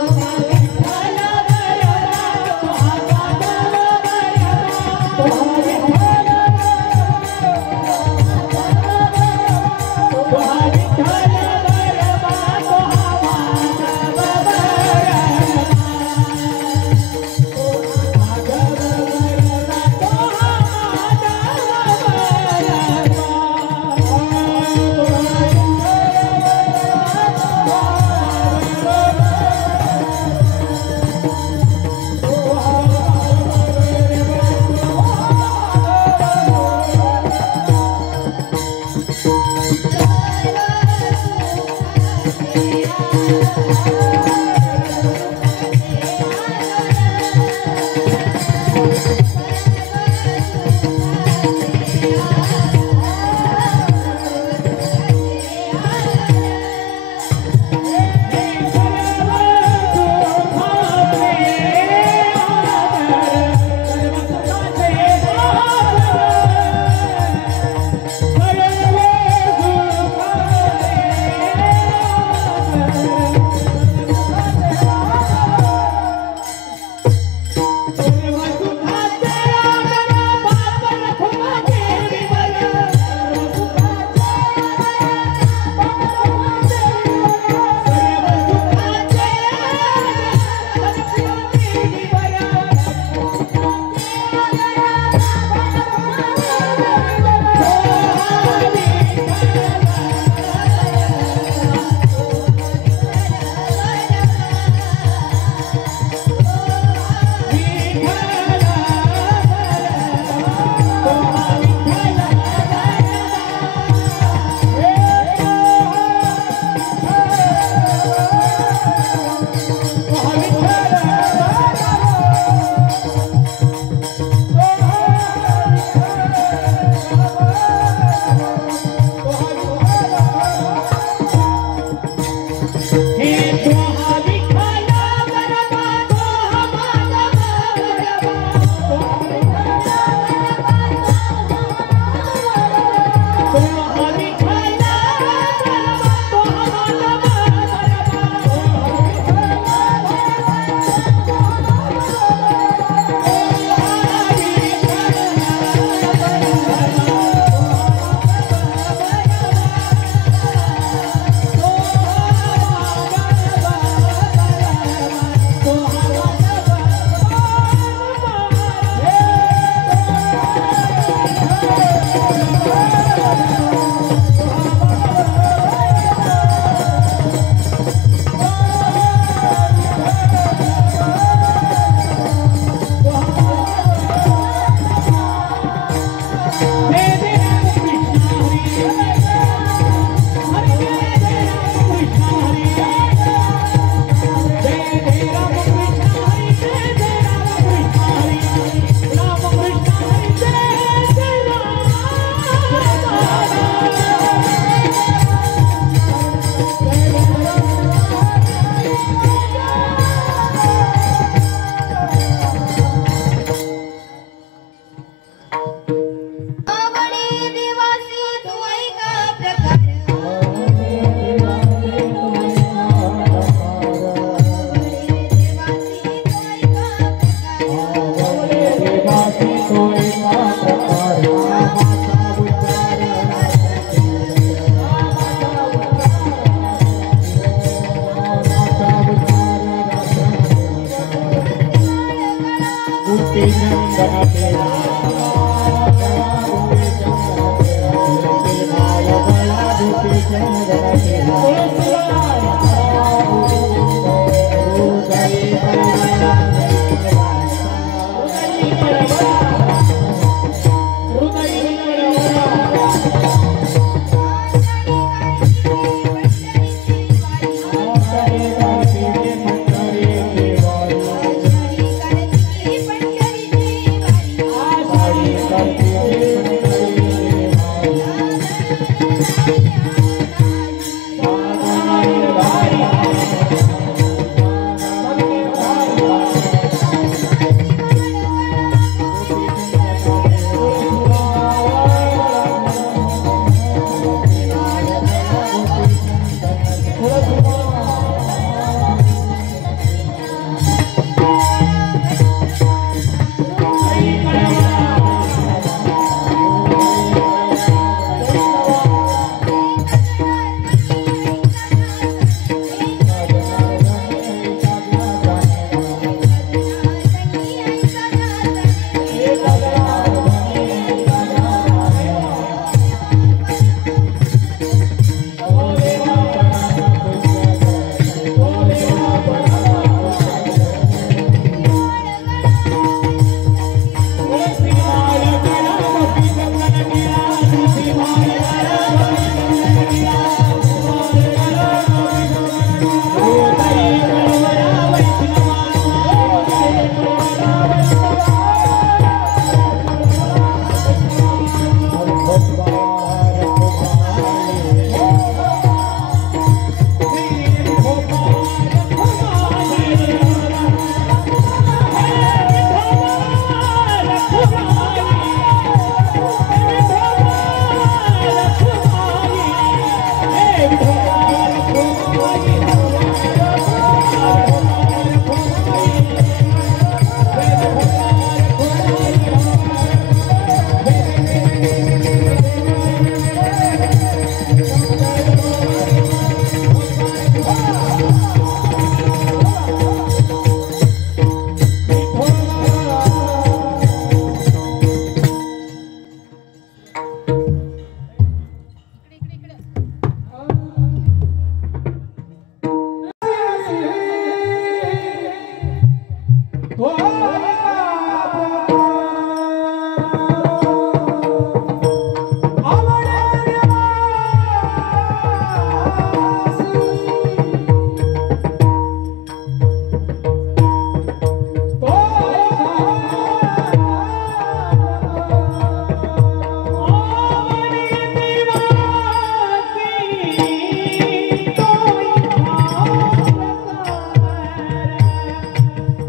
Oh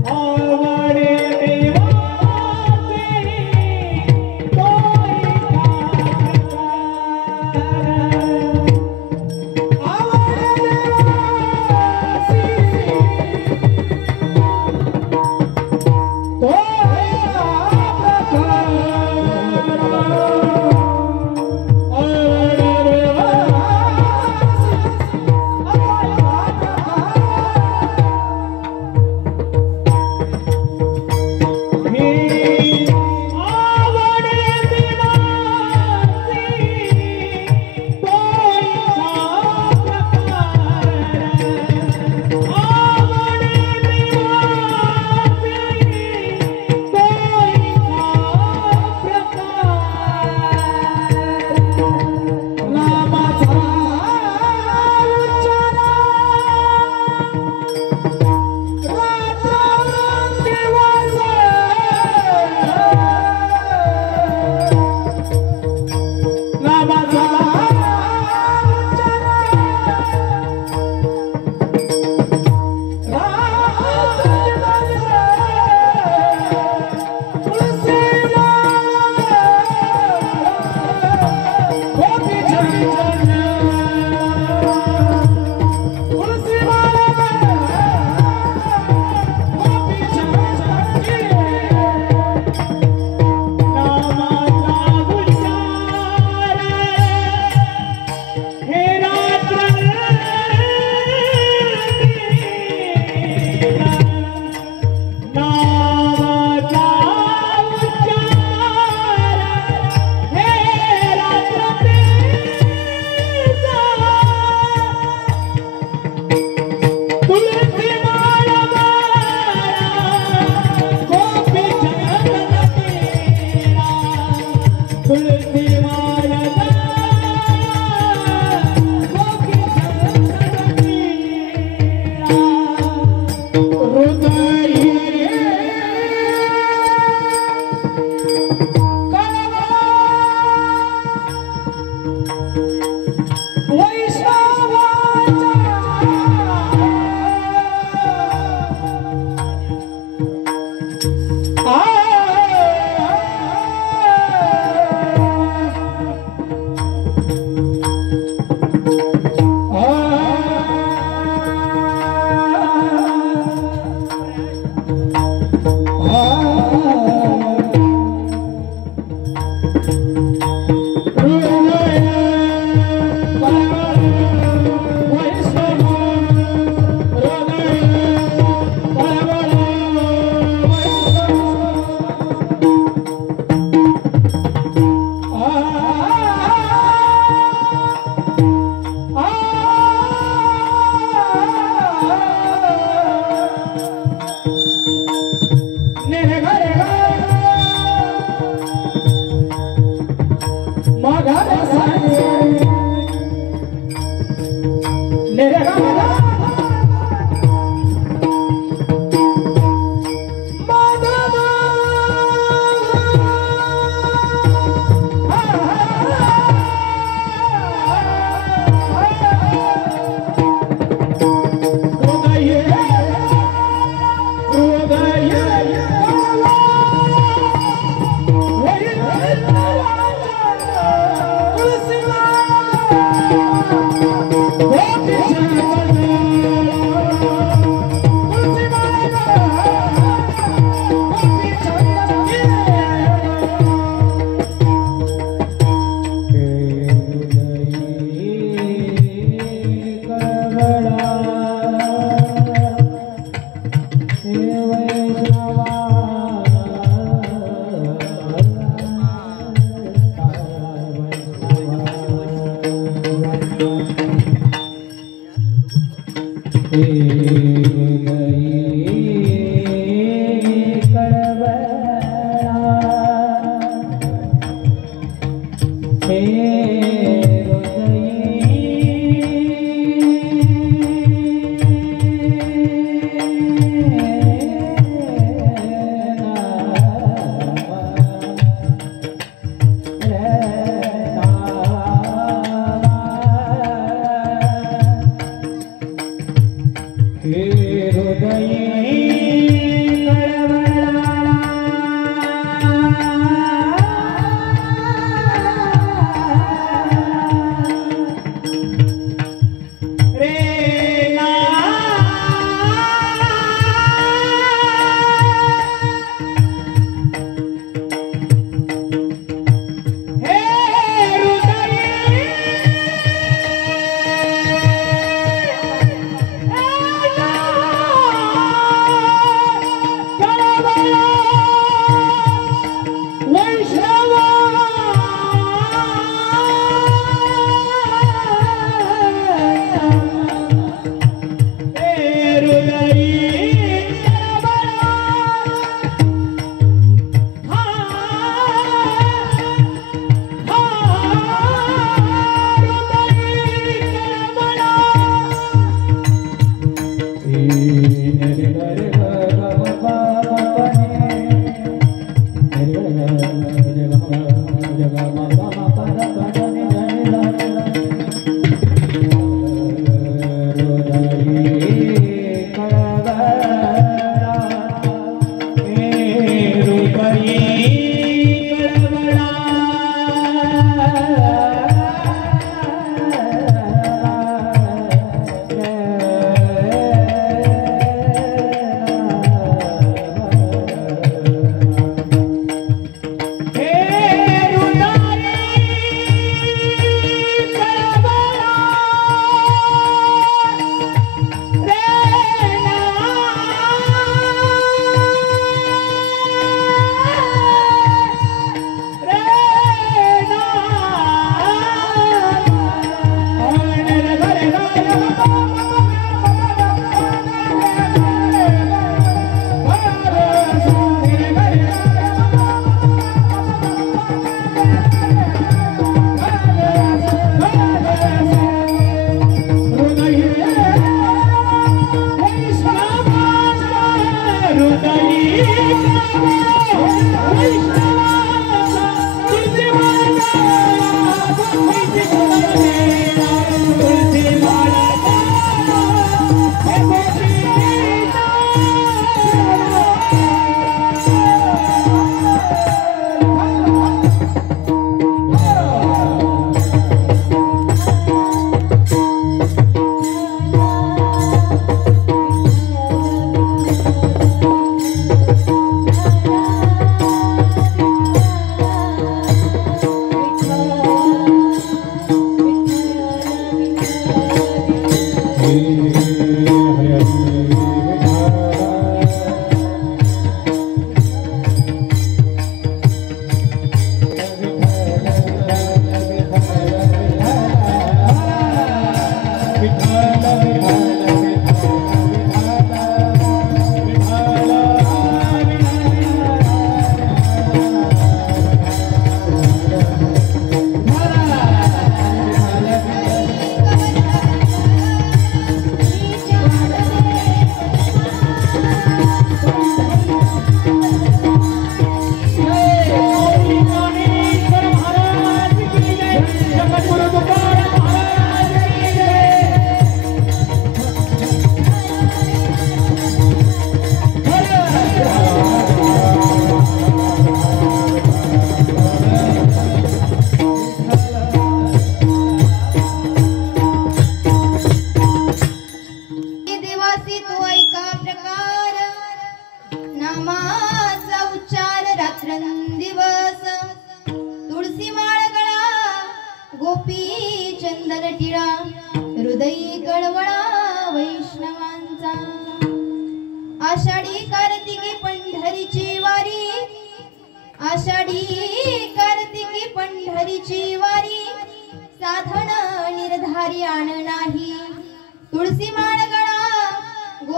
आवडे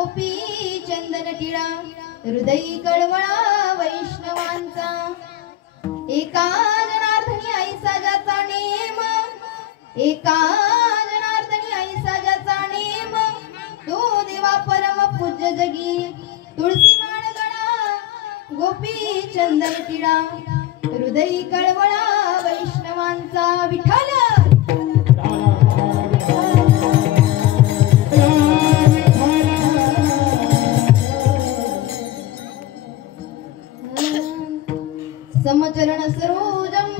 गोपी चंदन टिळा हृदयी कळवळा वैष्णवांचा एका जनार्दनी ऐसा ज्याचा नेम एका जनार्दनी ऐसा ज्याचा नेम तो देवा परम पूज्य जगी तुळसी माळ गळा गोपी चंदन टिळा हृदयी कळवळा वैष्णवांचा विठ्ठल समचरण सरोजम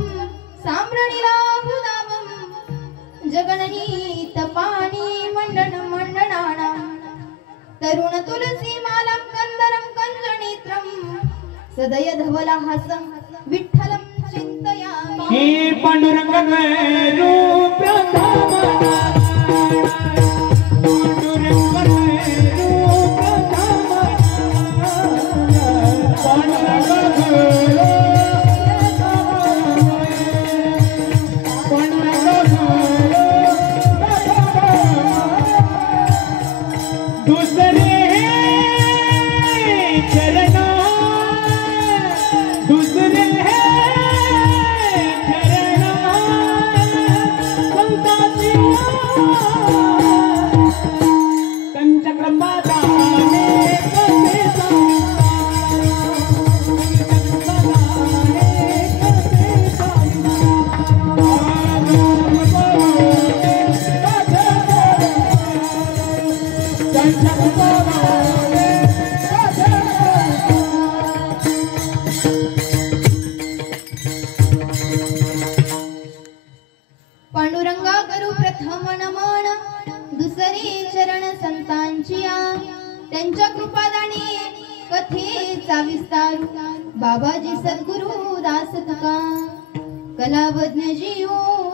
सांभ्रणीला हृदावम जगननीत पाणी मंडन मंडनाना तरुण तुलसी मालम कंदरम कंजनेत्रम सदय धवला हासं विठ्ठलं चिंतयामि हे पांडुरंग रूप पांडुरंगा करू प्रथम नमन दुसरे चरण संतांचिया त्यांच्या कृपादानी कथेचा विस्तार बाबाजी सद्गुरु दास तुका कलावज्ञ जीव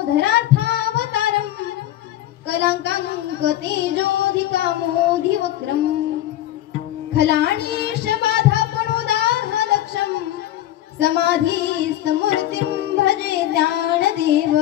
धरार्थावतारम कलांकांक तेजोधिका मोधी वक्रम खलाणीश बाधा पणोदाह लक्षम समाधी समूर्तिं भजे ज्ञानदेव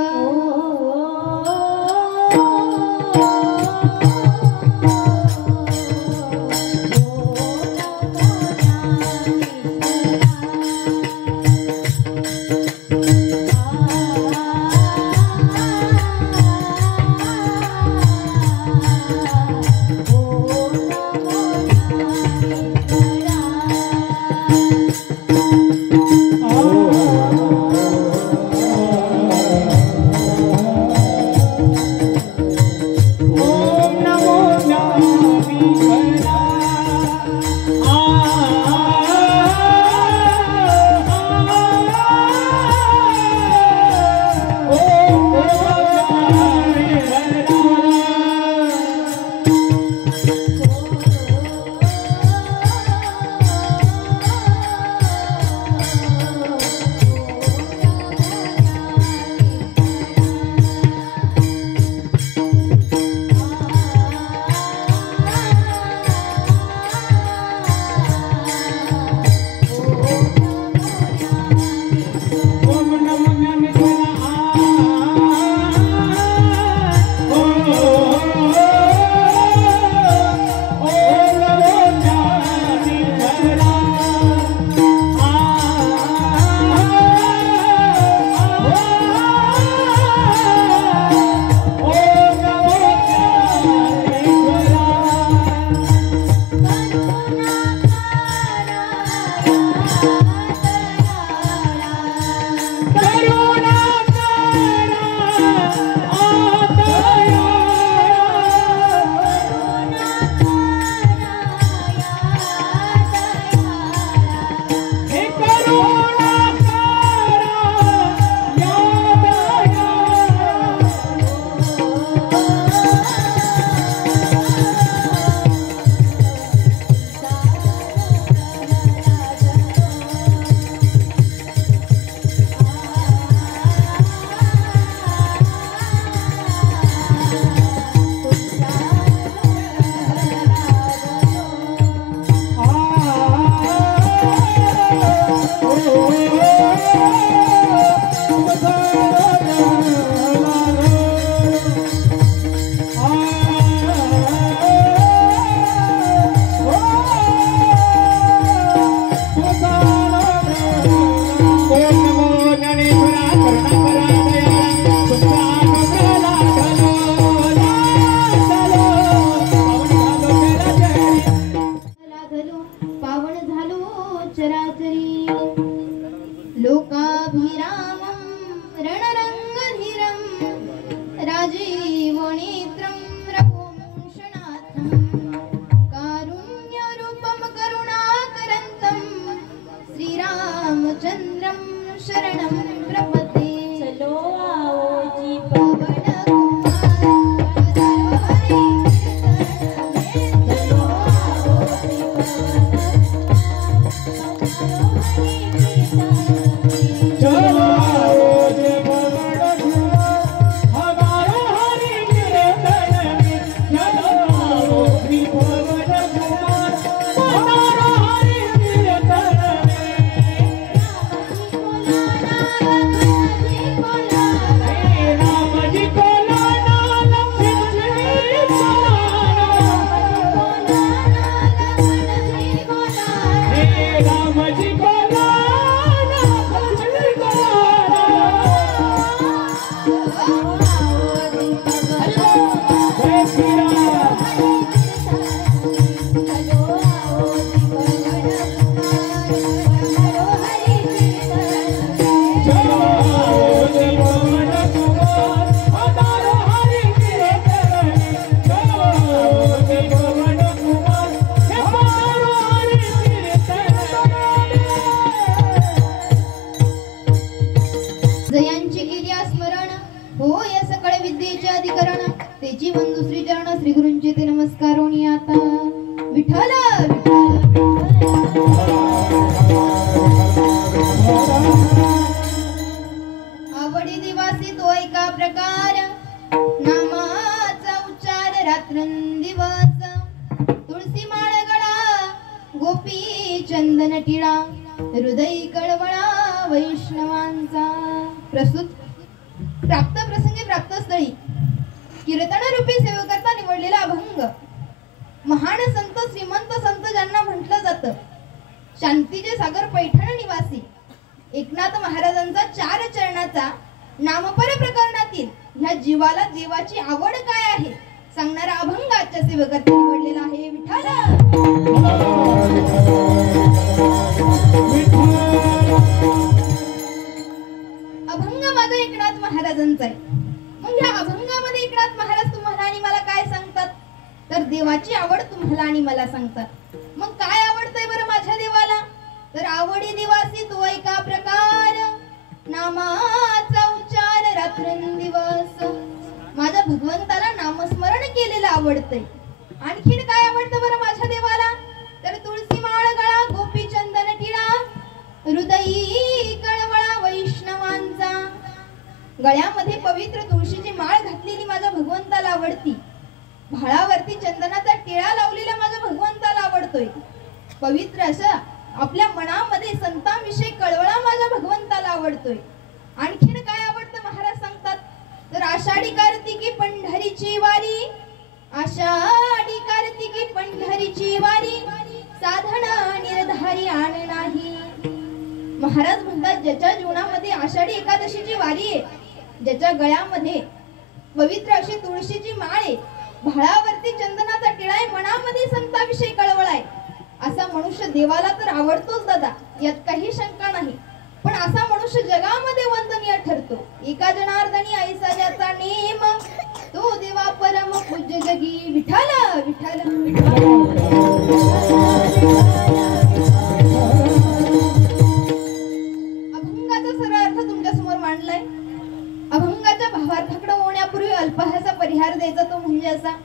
पावलो पावन झालो चराचरी लोकाभिरामं रणरंगधीरं राजीव नेत्रं रघुवंशनाथं कारुण्यरूपं करुणाकरन्तं श्रीरामचन्द्रं शरणं प्रपद्ये चलो आओ जी पवन जयांची गिर्या स्मरण हो या सकळ विद्येचे अधिकरण तेची बंधू श्री चरण श्री गुरूंचे ते नमस्कार होणी आता विठ्ठल आवडी दिवासी तो एका प्रकार नामाचा उच्चार रात्रंदिवस तुळसी माळ गळा गोपी चंदन टिळा हृदय कळवळा वैष्णवांचा प्रस्तुत प्राप्त प्रसंगी प्राप्त स्थळी कीर्तन रूपी सेवकर्ता निवडलेला अभंग महान संत श्रीमंत संत ज्यांना म्हटलं जातं शांतीचे सागर पैठण निवासी एकनाथ महाराजांचा 4 चरणाचा नामपर प्रकरणातील ह्या जीवाला देवाची आवड काय आहे सांगणारा अभंग आजच्या सेवकर्ता निवडलेला आहे विठ्ठल अभंग माझा एकनाथ महाराजांचा आहे मग ह्या अभंगामध्ये एकनाथ महाराज तुम्हाला आणि मला काय सांगतात तर देवाची आवड तुम्हाला आणि मला सांगतात मग काय आवडतंय बरं माझ्या देवाला तर आवडी निवासी तो एका प्रकार नामाचा उच्चार रात्रंदिवस माझ्या भगवंताला नामस्मरण केलेलं आवडतंय आणखीन काय आवडतं बरं माझ्या देवाला तर तुळसी माळ गळा गोपी चंदन टिळा हृदयी कळवळा वैष्णवांचा गळ्यामध्ये पवित्र तुळशीची माळ घातलेली माझ्या भगवंताला आवडती भाळावरती चंदनाचा टिळा लावलेला माझ्या भगवंताला आवडतोय पवित्र असं आपल्या मनामध्ये संतांविषयी कळवळा माझ्या भगवंताला आवडतोय आणखीन काय आवडतं महाराज सांगतात तर आषाढी कार्तिकी पंढरीची वारी आषाढी कार्तिकी पंढरीची वारी साधन निर्धारी आण नाही महाराज म्हणतात ज्याच्या जीवनामध्ये आषाढी एकादशीची वारी आहे ज्याच्या गळ्यामध्ये पवित्र अशी तुळशीची माळ आहे भाळावरती चंदनाचा टिळा आहे मनामध्ये संतांविषयी कळवळ आहे असा मनुष्य देवाला तर आवडतोच दादा यात काही शंका नाही पण असा मनुष्य जगामध्ये वंदनीय ठरतो एका जनार्दनी ऐसा ज्याचा नेम तो देवा परम पूज्य जगी विठ्ठल विठ्ठल अभंगाचा सरळ अर्थ तुमच्या समोर मांडलाय अभंगाच्या भावार्थाकडे होण्यापूर्वी अल्पहासा परिहार द्यायचा तो म्हणजे असा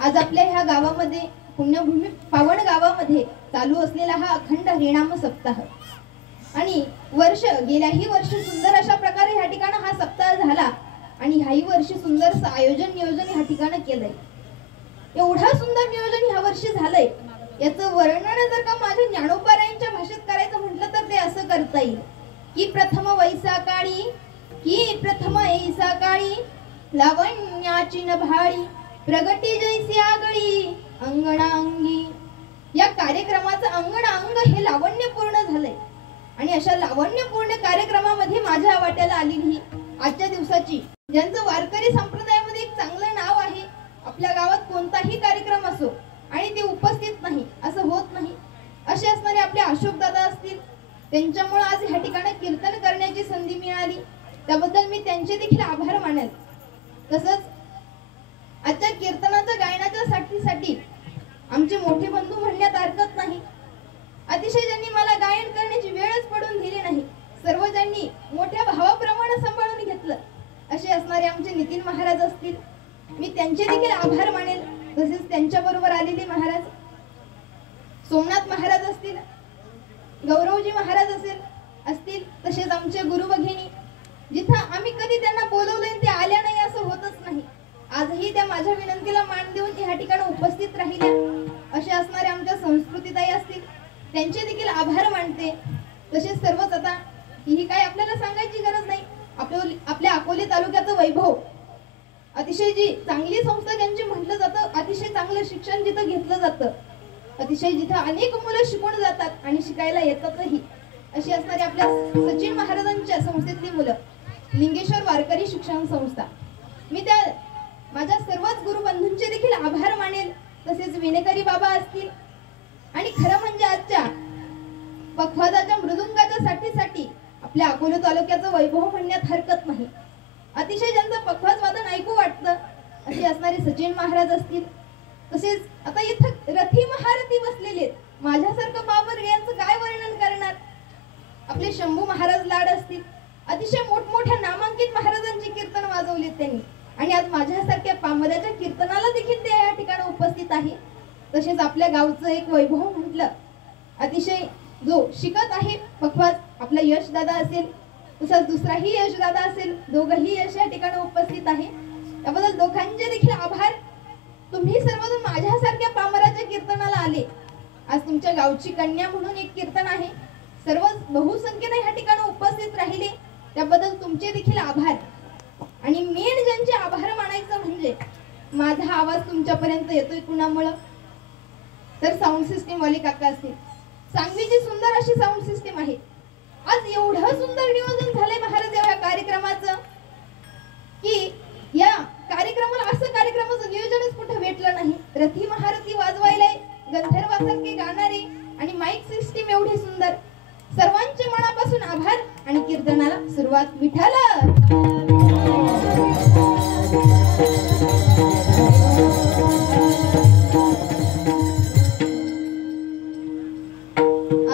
आज आपल्या ह्या गावामध्ये पुण्यभूमी पावन गावामध्ये चालू असलेला हा अखंड हरिनाम सप्ताह आणि गेल्याही वर्षी सुंदर अशा प्रकारे ह्या ठिकाणी हा सप्ताह झाला आणि ह्याही वर्षी सुंदर आयोजन नियोजन ह्या ठिकाणी केलंय एवढा सुंदर नियोजन ह्या वर्षी झालंय याचं वर्णन जर का माझ्या ज्ञानोबारायांच्या भाषेत करायचं म्हटलं तर ते असं करता येईल की प्रथम ऐसा काळी लावण्याची नभाळी प्रगटी जैसी आगळी अंगणांगी या कार्यक्रमाचं अंगणांग हे लावण्यपूर्ण झालंय आणि अशा लावण्यपूर्ण कार्यक्रमामध्ये माझ्या वाट्याला आलेली ही आजच्या दिवसाची ज्यांचं वारकरी संप्रदायामध्ये एक चांगलं नाव आहे आपल्या गावात कोणताही कार्यक्रम असो आणि ते उपस्थित नाही असं होत नाही. असे असणारे आपले अशोक दादा असतील, त्यांच्यामुळे आज ह्या ठिकाणी कीर्तन करण्याची संधी मिळाली, त्याबद्दल मी त्यांचे देखील आभार मानेल. तसंच आजच्या कीर्तनाच्या गायनाच्या साठीसाठी आमचे मोठे बंधू म्हणण्यात हरकत नाही. अतिशय ज्यांनी मला गायन करण्याची वेळच पडून दिली नाही, सर्व ज्यांनी मोठ्या भावाप्रमाणे सांभाळून घेतलं, असे असणारे आमचे नितीन महाराज असतील, मी त्यांचे देखील आभार मानेल. तसेच त्यांच्या बरोबर आलेले महाराज सोमनाथ महाराज असतील, गौरवजी महाराज असतील, तसेच आमचे गुरु भगिनी, जिथं आम्ही कधी त्यांना बोलवले ते आल्या नाही असं होतच नाही. आजही त्या माझ्या विनंतीला मान देऊन ह्या ठिकाणी उपस्थित राहिल्या. असे असणारे आमच्या संस्कृतीताई असतील, त्यांचे देखील आभार मानते. तसेच सर्वच आता ही काय आपल्याला सांगायची गरज नाही. आपल्या अकोले तालुक्याचं वैभव, अतिशय जी चांगली संस्था ज्यांची म्हटलं जातं, अतिशय चांगलं शिक्षण जिथं घेतलं जातं, अतिशय जिथं अनेक मुलं शिकून जातात आणि शिकायला येतातही, अशी असणारी आपल्या सचिन महाराजांच्या संस्थेतली मुलं, लिंगेश्वर वारकरी शिक्षण संस्था, मी त्या माझ्या सर्वच गुरुबंधूंचे देखील आभार मानेल. तसेच विनेकरी बाबा असतील, आणि खरं म्हणजे आजच्या पखवाजाच्या मृदुंगाच्या साठीसाठी आपल्या अकोले तालुक्याचं वैभव म्हणण्यात हरकत नाही. अतिशय ज्यांचं पखवाज वादन ऐकू वाटतं असे असणारे सचिन महाराज असतील. तसेच आता इथं रथी महारथी बसलेले, माझ्यासारखं बाबर यांचं काय वर्णन करणार. आपले शंभू महाराज लाड असतील, अतिशय मोठमोठ्या नामांकित महाराजांची कीर्तन वाजवलीत त्यांनी, आणि आज माझ्यासारख्या पामराच्या कीर्तनाला देखील ते या ठिकाणी उपस्थित आहे. तसेच आपल्या गावचं एक वैभव म्हटलं, अतिशय जो शिकत आहे पखवाज, आपला यश दादा असेल, तसंच दुसराही यश दादा असेल, दोघंही यश या ठिकाणी उपस्थित आहे. त्याबद्दल दोघांचे देखील आभार. तुम्ही सर्वजण माझ्यासारख्या पामराच्या कीर्तनाला आले. आज तुमच्या गावची कन्या म्हणून एक कीर्तन आहे, सर्व बहुसंख्येने ह्या ठिकाणी उपस्थित राहिले, त्याबद्दल तुमचे देखील आभार. आणि मेन ज्यांचे आभार मानायचं म्हणजे माझा आवाज तुमच्यापर्यंत येतोय कुणामुळं, तर साऊंड सिस्टीम वाले काका असतील. सांगवीची सुंदर अशी साऊंड सिस्टीम आहे. आज एवढं सुंदर नियोजन झालंय महाराज या कार्यक्रमाचं, की या कार्यक्रमाला असं कार्यक्रमाचं नियोजनच कुठं भेटलं नाही. रथी महारथी वाजवायलाय, गंधर्वासारखे गाणारे, आणि माईक सिस्टीम एवढी सुंदर. सर्वांचे मनापासून आभार आणि कीर्तनाला सुरुवात. विठ्ठल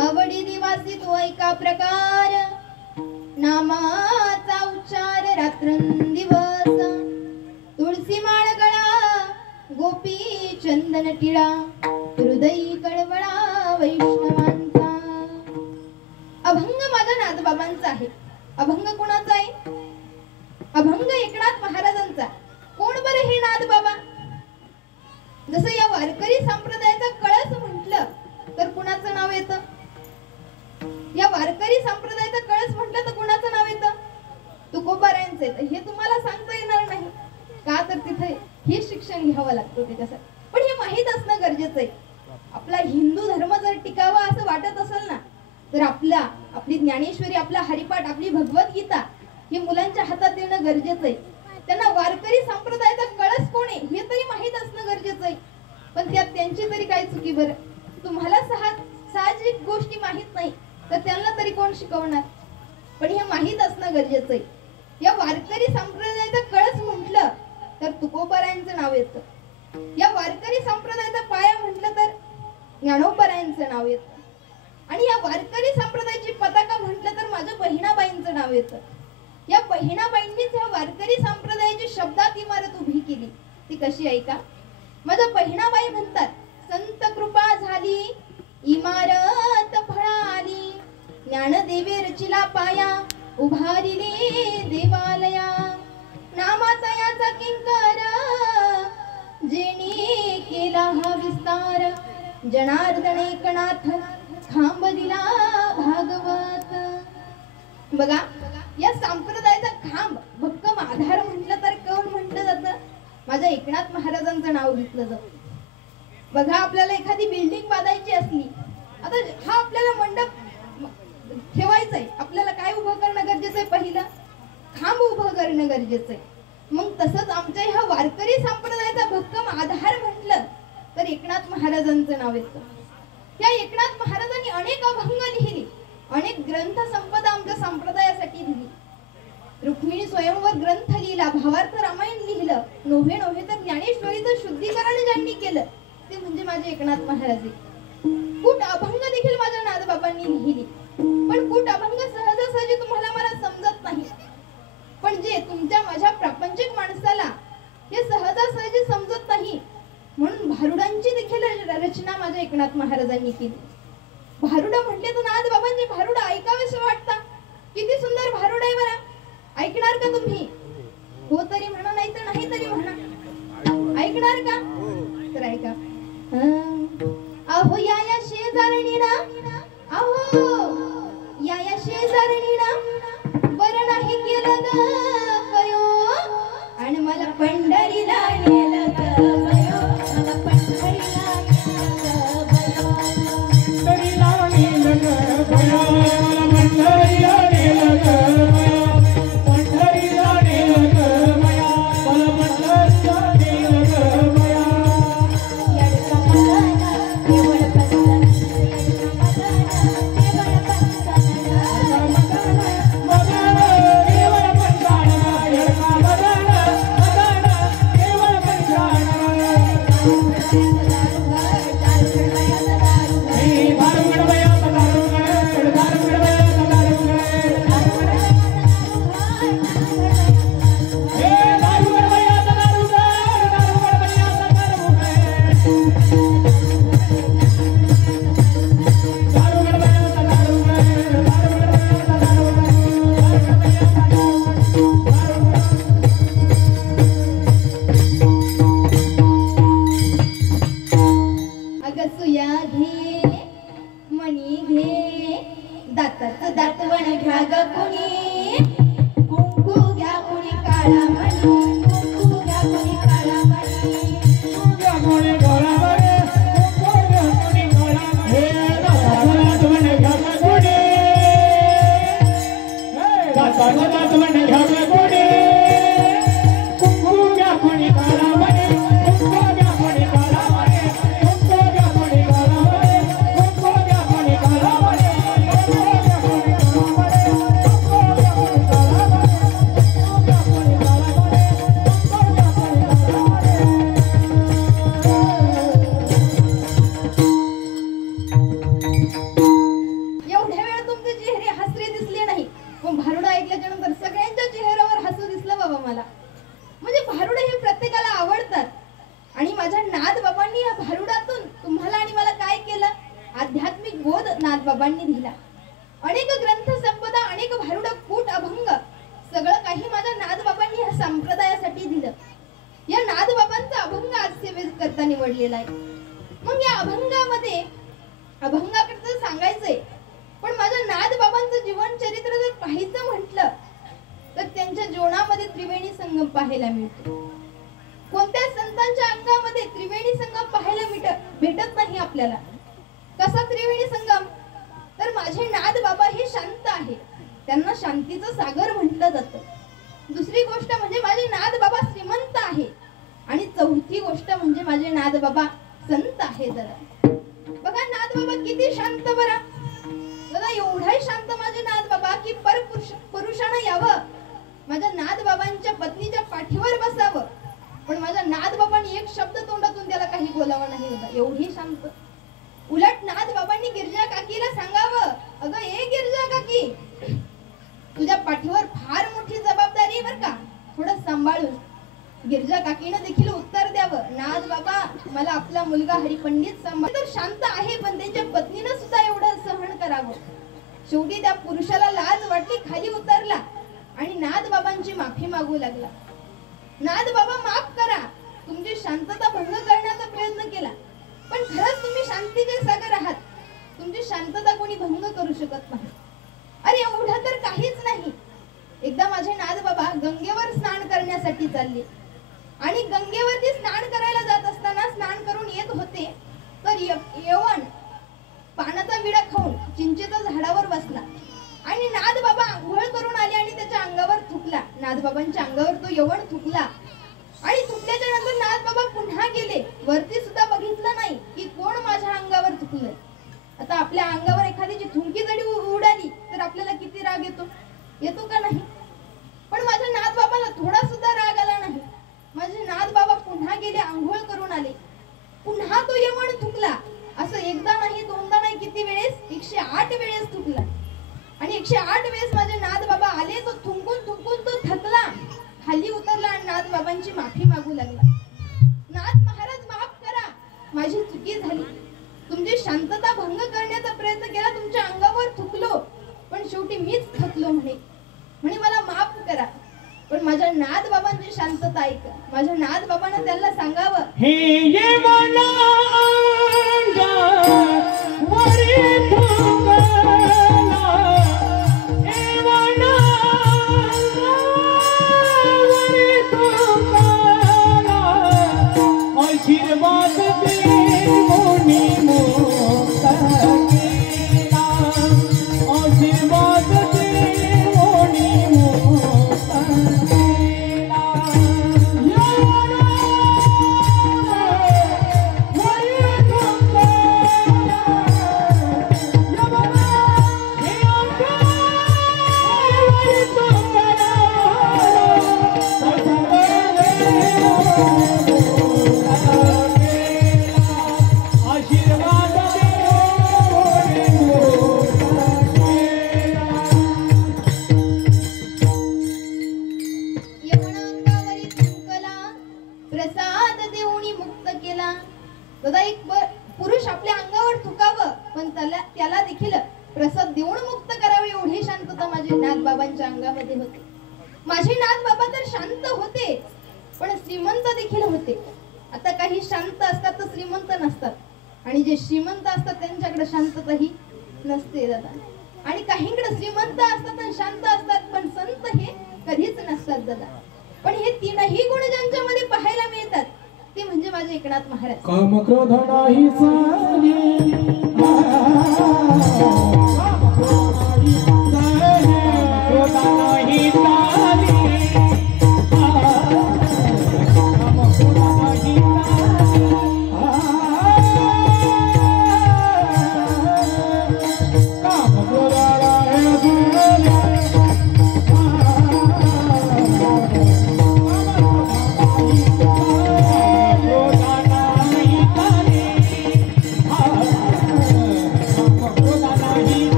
आवडी दिवासी तो एका प्रकार, नामाचा उच्चार रात्रंदिवस, तुळशी माळ गळा गोपी चंदन टिळा, हृदयी कळवळा वैष्णवांचा. अभंग माझ्या नाथबाबांचा आहे. अभंग कोणाचा आहे? अभंग एकनाथ महाराजांचा. कोण बरे हे नाथबाबा? जसं या वारकरी संप्रदायाचा कळस म्हटलं तर कुणाचं नाव येतं? या वारकरी संप्रदायाचा कळस म्हटलं तर कुणाचं नाव येतं? तुकोबारायांचं येतं. हे तुम्हाला सांगता येणार नाही का, तर तिथे हे शिक्षण घ्यावं लागतं त्याच्यासाठी. पण हे माहीत असणं गरजेचं आहे. आपला हिंदू धर्म जर टिकावा असं वाटत असेल ना, तर आपली ज्ञानेश्वरी, आपला हरिपाठ, आपली भगवद्गीता हे मुलांच्या हातात येणं गरजेचं आहे. त्यांना वारकरी संप्रदायाचा कळस कोण आहे हे तरी माहीत असणं गरजेचं आहे. पण त्यात त्यांची तरी काय चुकी बरं? तुम्हाला साहजिक गोष्टी माहीत नाही तर त्यांना तरी कोण शिकवणार? पण हे माहीत असणं गरजेचं आहे. या वारकरी संप्रदायाचा कळस म्हटलं तर तुकोबारायांचं नाव येतं. या वारकरी संप्रदायाचा पाया म्हटलं तर ज्ञानोबारायांचं नाव येतं. आणि या वारकरी संप्रदायाची पताका म्हटलं तर माझ्या बहिणाबाईंचं नाव येतं. या बहिणाबाईंनीच या वारकरी संप्रदायाची शब्दात इमारत उभी केली. ती कशी आहे का? माझ्या बहिणाबाई म्हणतात, संत कृपा झाली इमारत फळाली, ज्ञानदेवे रचिला पाया उभारिले देवालया, नामाचा याचा किंकर जेणे केला हा विस्तार, जनार्दन एकनाथ खांब दिला भागवत. बघा, या संप्रदायाचा खांब, भक्कम आधार म्हटलं तर कोण म्हटलं जातं? माझ्या एकनाथ महाराजांचं नाव घेतलं जातं. बघा, आपल्याला एखादी बिल्डिंग बांधायची असली, आता हा आपल्याला मंडप ठेवायचा आहे, आपल्याला काय उभं करणं गरजेचं आहे? पहिलं खांब उभं करणं गरजेचं आहे. मग तसंच आमच्या ह्या वारकरी संप्रदायाचा भक्कम आधार म्हटलं तर एकनाथ महाराज हवेत. या एकनाथ महाराजांनी अनेक अभंग लिहिली, अनेक ग्रंथ संपदा आमच्या संप्रदायासाठी दिली. रुक्मिणी स्वयंवर ग्रंथ लिहिला, भावार्थ रामायण लिहिलं, नोव्हे तर ज्ञानेश्वरीचं शुद्धीकरण ज्यांनी केलं ते म्हणजे माझे एकनाथ महाराज. कुठ अभंग देखील माझ्या नाथबाबांनी लिहिली, पण कुठ अभंग सहजासहजी तुम्हाला मला समजत नाही. पण जे तुमच्या माझ्या प्रापंचिक माणसाला हे सहजासहजी समजत नाही, म्हणून भारुडांची देखील रचना माझ्या एकनाथ महाराजांनी केली. भारुड म्हटले तर नाथबाबांचे भारुड ऐकावेसे वाटतं. किती सुंदर भारुड आहे बरं. ऐकणार का तुम्ही? हो तरी म्हणा, नाही तर नाही तरी म्हणा. ऐकणार का? तर ऐका. अहो या शेजारणीना, अहो या शेजारणीना बरं नाही केलं ग कयो, आणि मला पंढरीला नेलं ग बयो, मला पंढरीला नेलं ग बयो, पंढरीला नेलं ग बयो, पंढरीला नेलं ग बयो, मला पंढरीला नेलं ग बयो. येडका मदना केवळ पंथन, येडका मदना केवळ पंथन, दातवण घ्या ग कुणी, कुंकू घ्या कुणी काळा मणी, कुंकू घ्या कुणी काळा मणी, कोणी गोळा बरे, कोणी गोळा बरे, दातवण घ्या ग कोणी, दातवण घ्या ग कोणी, कुंकू घ्या कोणी काळा बरे, कुंकू घ्या कोणी काळा बरे, कुंकू घ्या कोणी काळा बरे, कुंकू घ्या कोणी काळा बरे. नाथबाबांनी दिला. अनेक ग्रंथ संपदा, अनेक भारुड, कूट अभंग सगळं काही माझ्या नाथबाबांनी ह्या संप्रदायासाठी दिलं. या नाथबाबांचा अभंग आज सेवेत करता निवडलेला आहे. मग या अभंगामध्ये अभंगाकडे सांगायचंय, पण माझ्या नाथबाबांचं जीवन चरित्र जर पाहायचं म्हटलं तर त्यांच्या जीवनामध्ये त्रिवेणी संगम पाहायला मिळतो. कोणत्या संतांच्या अंगामध्ये त्रिवेणी संगम पाहायला भेटत नाही आपल्याला. कसा त्रिवेणी संगम? तर माझे नाथबाबा हे शांत आहे, त्यांना शांतीचं सागर म्हटलं जातं. दुसरी गोष्ट म्हणजे माझे नाथबाबा श्रीमंत आहे, आणि चौथी गोष्ट म्हणजे माझे नाथबाबा संत आहे. जरा बघा नाथबाबा किती शांत बरं. बघा एवढा शांत माझे नाथबाबा की पुरुषानं यावं, माझ्या नाथबाबांच्या पत्नीच्या पाठीवर बसावं, पण माझ्या नाथबाबांनी एक शब्द तोंडातून त्याला काही बोलावं नाही होता. एवढी शांत. उलट नाथबाबांनी गिरजा काकीला सांगावं, अगं ए गिरजा काकी, तुझ्या पाठीवर फार मोठी जबाबदारी बर का, थोडं सांभाळून. गिरजा काकीनं देखील उत्तर द्यावं, नाथबाबा मला आपला मुलगा हरिपंडित सांभाळ. तर शांत आहे, पण त्यांच्या पत्नीनं सुद्धा एवढं सहन करावं. शेवटी त्या पुरुषाला लाज वाटली, खाली उतरला आणि नाथबाबांची माफी मागू लागला. नाथबाबा माफ करा, तुमची शांतता भंग करण्याचा प्रयत्न केला, पण खरंच तुम्ही शांतीचे सागर आहात, तुमची शांतता कोणी भंग करू शकत नाही. अरे एवढं तर काहीच नाही. एकदा माझे नाथबाबा गंगेवर स्नान करण्यासाठी चालले, आणि गंगेवरती स्नान करायला जात असताना स्नान करून येत होते तर यवन पानाचा विडा खाऊन चिंचेच्या झाडावर बसला, आणि नाथबाबा आंघोळ करून आले आणि त्याच्या अंगावर थुकला. नाथबाबांच्या अंगावर तो यवन थुकला, आणि थुकल्याच्या नंतर नाथबाबा पुन्हा गेले, वरती सुद्धा बघितलं नाही की कोण माझ्या अंगावर थुकलंय. आता आपल्या अंगावर एखाद्याची थुंकी जरी उडाली तर आपल्याला किती राग येतो का नाही. पण माझ्या नाथ बाबाला थोडा सुद्धा राग आला नाही. माझे नाथ बाबा पुन्हा गेले, आंघोळ करून आले. पुन्हा तो यमन थुकला. असं एकदा नाही, दोनदा नाही, किती वेळेस, 108 वेळेस थुकला. आणि 108 वेळेस माझे नाथ बाबा आले. तो थुंकून तो थकला, खाली उतरला आणि नाथ बाबांची माफी मागू लागला. नाथ महाराज माफ करा, माझी चुकी झाली. तुमची शांतता भंग करण्याचा प्रयत्न केला, तुमच्या अंगावर थुकलो, पण शेवटी मीच थकलो म्हणे मला माफ करा. पण माझ्या नाथ बाबांची शांतता ऐका. माझ्या नाथ बाबांना त्यांना सांगावं, हे ये मना वरी थुंकला, हे मना वरी थुंकला, आशीर्वाद दे मोनी मोक्ता केला, आशीर्वाद दे मोनी मोक्ता केला. यमनांगावरी थुंकला, प्रसाद देऊनी मुक्त केला. दादा, एक पुरुष आपल्या अंगावर थुकावं, पण त्याला देखील प्रसाद देऊन मुक्त करावे, एवढी शांतता माझे नाथ बाबांच्या अंगामध्ये होते. माझे नाथ बाबा तर शांत होते, पण श्रीमंत देखील होते. आता काही शांत असतात तर श्रीमंत नसतात, आणि जे श्रीमंत असतात त्यांच्याकडे शांतता ही नसते दादा. आणि काहींकडे श्रीमंत असतात आणि शांत असतात, पण संत हे कधीच नसतात दादा. पण हे तीनही गुण ज्यांच्यामध्ये पाहायला मिळतात ते म्हणजे माझे एकनाथ महाराज. काम क्रोध नाही साली, क्रोध नाही साली,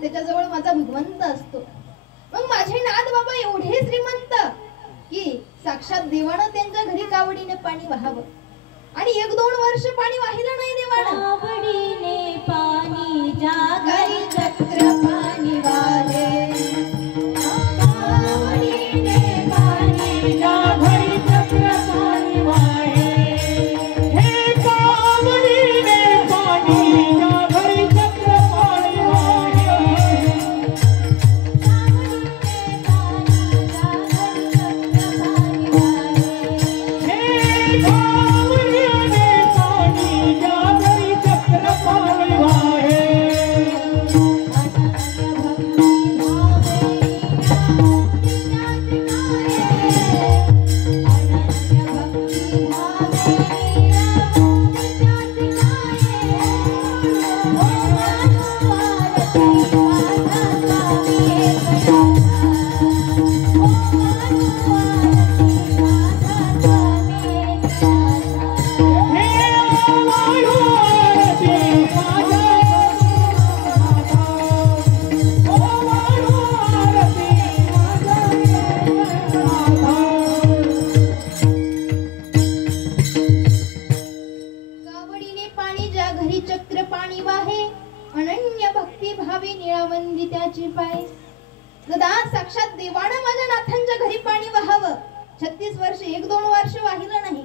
त्याच्याजवळ माझा भगवंत असतो. मग माझे नाथ बाबा एवढे श्रीमंत की साक्षात देवानं त्यांच्या घरी कावडीने पाणी वाहावं, आणि 1-2 वर्ष पाणी वाहिलं नाही देवानं. कावडीने पाणी ज्या घरी चक्र पाणी वाहे, कावडीने पाणी ज्या घरी चक्र पाणी वाहे, हे कावडीने पाणी ज्या घरी चक्र पाणी वाहे, कावडीने पाणी ज्या घरी चक्र पाणी वाहे, हे कावडीने पाणी ज्या घरी चक्र पाणी ज्या घरी चक्र पाणी वाहे अनन्य भक्ती भावी निळावंदी त्याची पाय. दादा साक्षात देवानं माझ्या नाथांच्या घरी पाणी वाहावं 36 वर्ष 1-2 वर्ष वाहिलं नाही.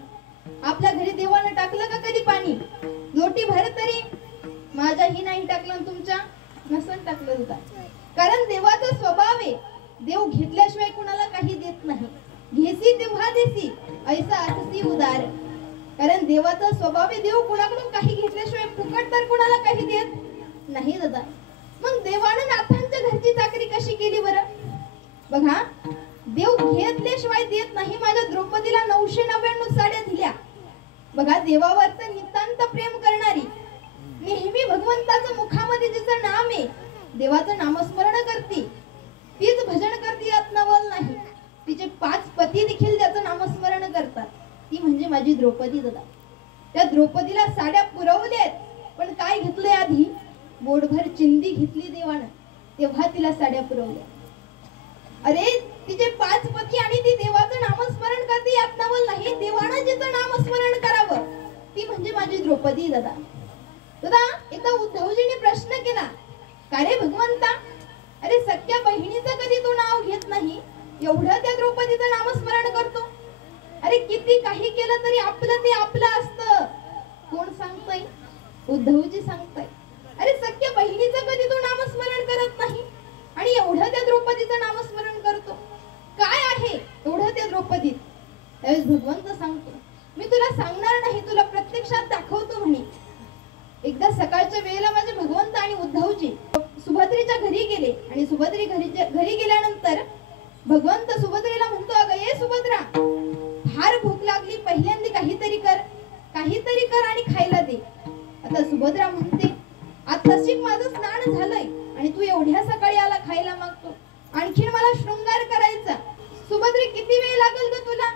आपल्या घरी देवानं टाकलं का कधी पाणी? लोटी भर तरी माझ्याही नाही टाकलं आणि तुमच्या नसन टाकलं दादा. कारण देवाचा स्वभाव आहे देव घेतल्याशिवाय कुणाला काही देत नाही. घेसी तेव्हा देसी ऐसा अससी उदार. कारण देवाचा स्वभाव आहे देव कुणाकडून काही घेतल्याशिवाय फुकट तर कुणाला काही देत नाही दादा. मग देवानं नाथांच्या घरची चाकरी कशी केली बरं? बघा देव घेतल्याशिवाय देत नाही. माझ्या द्रौपदीला 999 साड्या दिल्या. बघा देवावर तर नितांत प्रेम करणारी नेहमी भगवंताचं मुखामध्ये जिचं नाम आहे देवाचं नामस्मरण करते तीच भजन करते यात नवल नाही. तिचे 5 पती देखील त्याचं नामस्मरण करतात. ती म्हणजे माझी द्रौपदी दादा. त्या द्रौपदीला साड्या पुरवल्यात पण काय घेतलंय आधी? बोटभर चिंदी घेतली देवानं तेव्हा तिला साड्या पुरवल्या. अरे तिचे 5 पती आणि ती देवाचं नामस्मरण करते यात नवल नाही. देवानं जिचं नामस्मरण करावं ती म्हणजे माझी द्रौपदी दादा. दादा एकदा उद्धवजीने प्रश्न केला का रे भगवंता अरे सख्या बहिणीचं कधी तू नाव घेत नाही एवढं त्या द्रौपदीचं नामस्मरण करतो. अरे किती काही केलं तरी आपलं ते आपलं असतं. कोण सांगतय? उद्धवजी सांगताय. अरे सख्या बहिणीचं कधी तू नामस्मरण करत नाही आणि एवढं त्या द्रौपदीचं नामस्मरण करतो. काय आहे एवढं त्या द्रौपदीत? त्यावेळेस भगवंत सांगतो मी तुला सांगणार नाही तुला प्रत्यक्षात दाखवतो म्हणे. एकदा सकाळच्या वेळेला माझे भगवंत आणि उद्धवजी सुभद्रेच्या घरी गेले आणि सुभद्री घरी गेल्यानंतर भगवंत सुभद्रेला म्हणतो अगं ये सुभद्रा फार भूक लागली पहिल्यांदा काहीतरी कर आणि खायला दे. आता सुभद्रा म्हणते आत्ताशिक माझं स्नान झालंय आणि तू एवढ्या सकाळी आला खायला मागतो. आणखीन मला शृंगार करायचा. सुभद्रे किती वेळ लागेल ग तुला?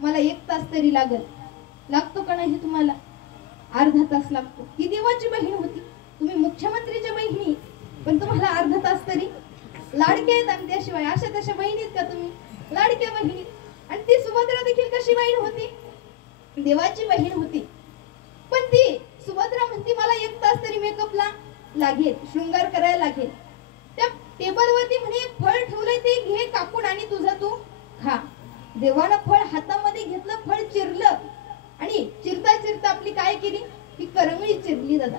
मला 1 तास तरी लागतो का नाही तुम्हाला? अर्धा तास लागतो. ती देवाची बहीण होती तुम्ही मुख्यमंत्रीच्या बहिणी पण तुम्हाला अर्धा तास तरी लाडके आहेत. आणि त्याशिवाय अशा तशा बहिणीत का तुम्ही लाडक्या बहिणीत? आणि ती सुभद्रा देखील कशी बहीण होती? देवाची बहीण होती. पण ती सुभद्रा म्हणती मला 1 तास तरी मेकअपला लागेल शृंगार करायला लागेल. त्या टेबलवरती म्हणे एक फळ ठेवलंय ते घे कापून आणि तुझा तू खा. देवानं फळ हातामध्ये घेतलं फळ चिरलं आणि चिरता चिरता आपली काय केली ही करंगळी चिरली दादा.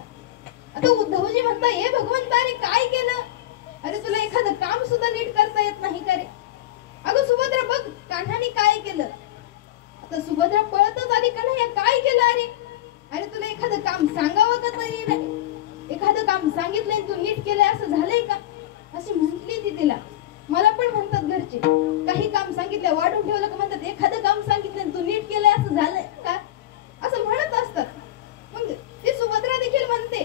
आता उद्धवजी म्हणता हे भगवंता अरे काय केलं? अरे तुला एखादं काम सुद्धा नीट करता येत नाही का रे? अगं सुभद्रा बघ कान्हाने काय केलं. आता सुभद्रा पळतच आली कन्हैया काय केलं? अरे तुला एखादं काम सांगावं का तरी नाही? एखादं काम सांगितलंय तू नीट केलंय असं झालंय का? अशी म्हटली ती तिला. मला पण म्हणतात घरचे काही काम सांगितलं वाढून ठेवलं का म्हणतात एखादं काम सांगितलं तू नीट केलंय असं झालंय का असं म्हणत असतात. मग ती सुभद्रा देखील म्हणते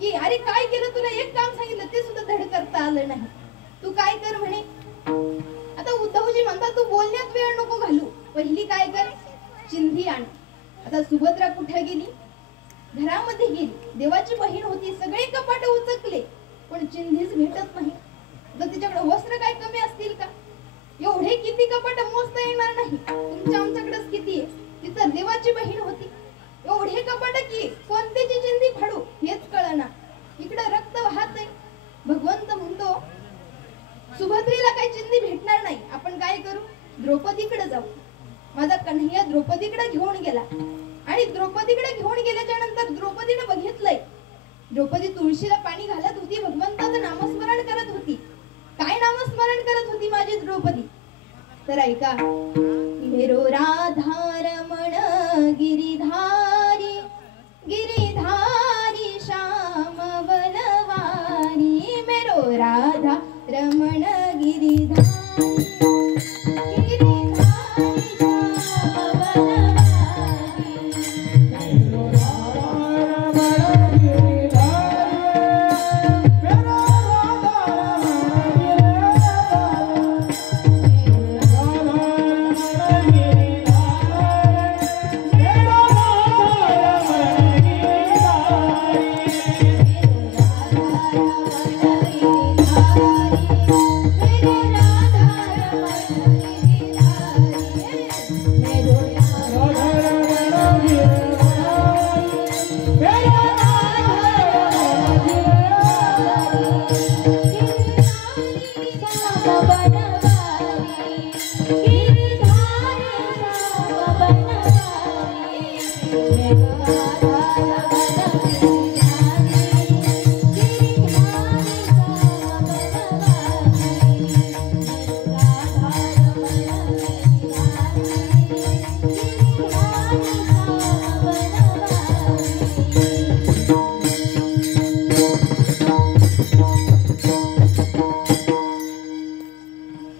की अरे काय केलं तुला एक काम सांगितलं ते सुद्धा धड करता आलं नाही तू काय कर म्हणे. आता उद्धवजी म्हणतात तू बोलण्यात वेळ नको घालू पहिली काय कर चिंधी आण. आता सुभद्रा कुठे गेली? घरामध्ये गेली. देवाची बहीण होती सगळे कपाट उचकले पण चिंधीच भेटत नाही. तर तिच्याकडे वस्त्र काय कमी असतील का? एवढे किती कपाट मोजता येणार नाही. तुमच्या आमच्याकडेच किती आहे. ती तर देवाची बहीण होती. एवढे कपाट की कोणत्याची चिंधी फाडू हेच कळना. इकडे रक्त वाहत आहे. भगवंत म्हणतो सुभद्रेला काही चिंधी भेटणार नाही आपण काय करू द्रौपदीकडे जाऊ. माझा कन्हैया द्रौपदीकडे घेऊन गेला आणि द्रौपदीकडे घेऊन गेल्याच्या नंतर द्रौपदीने बघितलंय द्रौपदी तुळशीला पाणी घालत होती भगवंताचं नामस्मरण करत होती. काय नामस्मरण करत होती माझी द्रौपदी? तर ऐका मेरो राधा रमण गिरिधारी गिरिधारी श्याम वनवारी मेरो राधा रमण गिरिधारी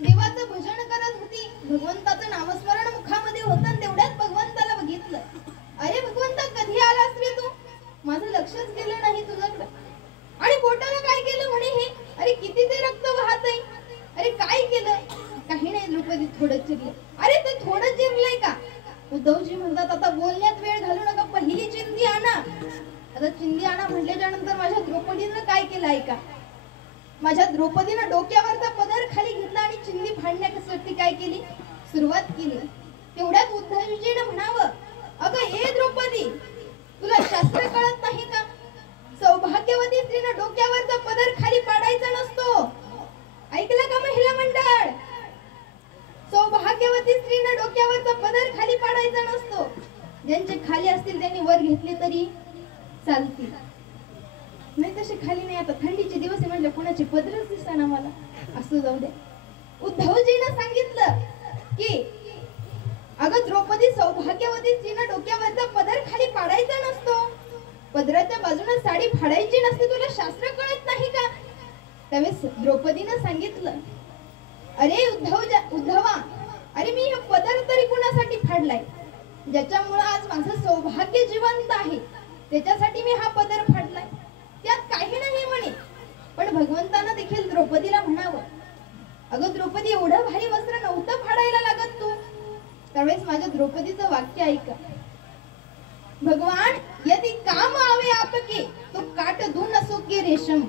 देवाचं भजन करत होती, भगवंताचं नामस्मरण मुखामध्ये होतं आणि तेवढ्यात भगवंताला बघितलं. अरे भगवंता, कधी आलास रे तू? माझं लक्षच गेलं नाही तुझ्याकडं. आणि बोटाला काय केलं म्हणे हे? अरे किती ते रक्त वाहतंय. अरे काय केलं? काही नाही द्रौपदी, थोडं चिरलं. अरे ते थोडं चिरलंय का? उद्धवजी म्हणतात, आता बोलण्यात वेळ घालू नका, पहिली चिंधी आणा. आता चिंधी आणा म्हटल्याच्या नंतर माझ्या द्रौपदीनं काय केलं ऐका. माझ्या द्रौपदीनं डोक्यावरचा पदर खाली घेतला आणि चिंधी फाडण्यासाठी काय केली, सुरुवात केली. तेवढ्यात उद्धवजीनं म्हणावं, अगं ए द्रौपदी, तुला शास्त्र कळत नाही का? सौभाग्यवती स्त्रीनं डोक्यावरचा पदर खाली पाडायचा नसतो. ऐकलं का महिला मंडळ? सौभाग्यवती स्त्रीनं डोक्यावरचा पदर खाली पाडायचा नसतो. ज्यांचे खाली असतील त्यांनी वर घेतले तरी चालतील, नाही तसे खाली नाही. आता थंडीचे दिवस आहे म्हटलं कोणाचे पदरच दिसताना मला. असं जाऊ दे. उद्धवजीनं सांगितलं की अगं द्रौपदी, सौभाग्यवती स्त्रीनं डोक्यावरचा पदर खाली पाडायचा नसतो. पदराच्या बाजूने साडी फाडायची नसते. तुला शास्त्र कळत नाही का? त्यावेळेस द्रौपदीनं सांगितलं, अरे उद्धवा, अरे मी हे पदर तरी कुणासाठी फाडलाय? ज्याच्यामुळे आज माझं सौभाग्य जिवंत आहे, त्याच्यासाठी मी हा पदर फाडलाय. त्यात काही नाही म्हणे. पण भगवंतानं देखील द्रौपदीला म्हणावं, अगं द्रौपदी, एवढं भारी वस्त्र नव्हतं फाडायला लागत तू. त्यावेळेस माझ्या द्रौपदीचं वाक्य ऐका. भगवान यदि काम आवे आपके तो काट दूं न सोके रेशम.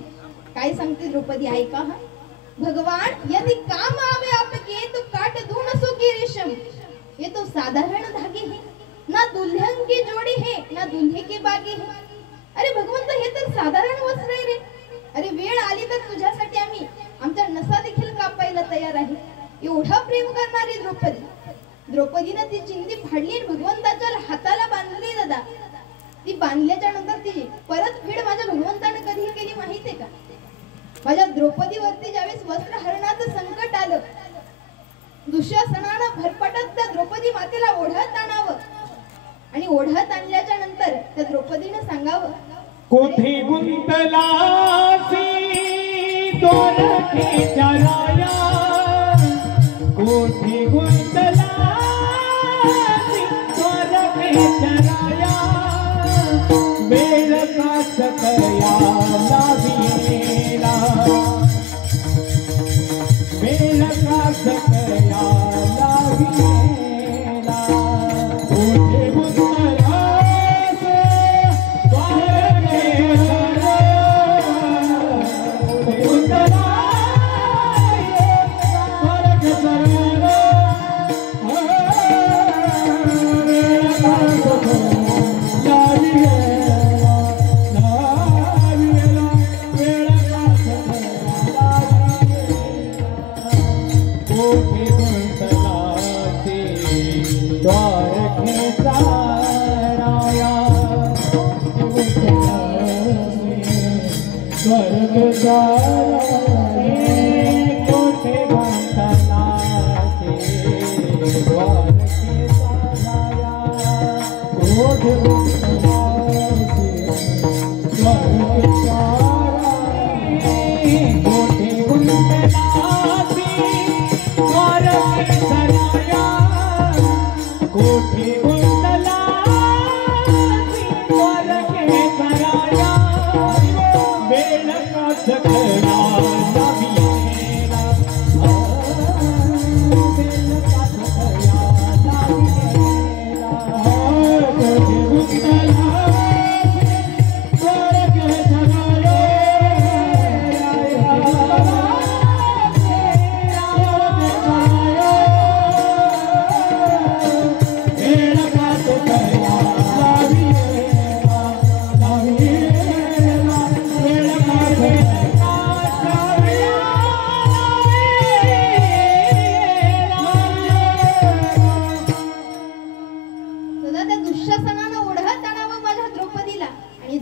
काय सांगते द्रौपदी ऐका. हा, भगवान यदि काम आवे आपके तो काट दूं न सोके रेशम. ये तो साधारण धागे हैं, ना दुल्हन की जोड़ी है ना दूल्हे के बागे हैं. अरे भगवंत, हे तर साधारण वस्त्र आहे रे. अरे वेळ आली तर तुझ्यासाठी आम्ही आमच्या नसा देखील कापायला तयार आहे. एवढा प्रेम करणारी द्रौपदी. द्रौपदीनं ती चिंधी फाडली आणि भगवंताच्या हाताला बांधली. दादा, ती बांधल्याच्या नंतर ती परत फेड माझ्या भगवंतानं कधी केली माहितीये का? माझ्या द्रौपदीवरती ज्यावेळेस वस्त्रहरणाचं संकट आलं, दुःशासनानं भरपटत त्या द्रौपदी मातेला ओढत आणावं आणि ओढत आणल्याच्या नंतर त्या द्रौपदीनं सांगावं, कोठी गुंतलासी द्वारकेच्या राया, कोठी गुंतलासी द्वारकेच्या राया, वेळ का सकया लाविला, वेळ का सकया लाविला. कोठी गुंतलासी द्वारकेच्या Sakya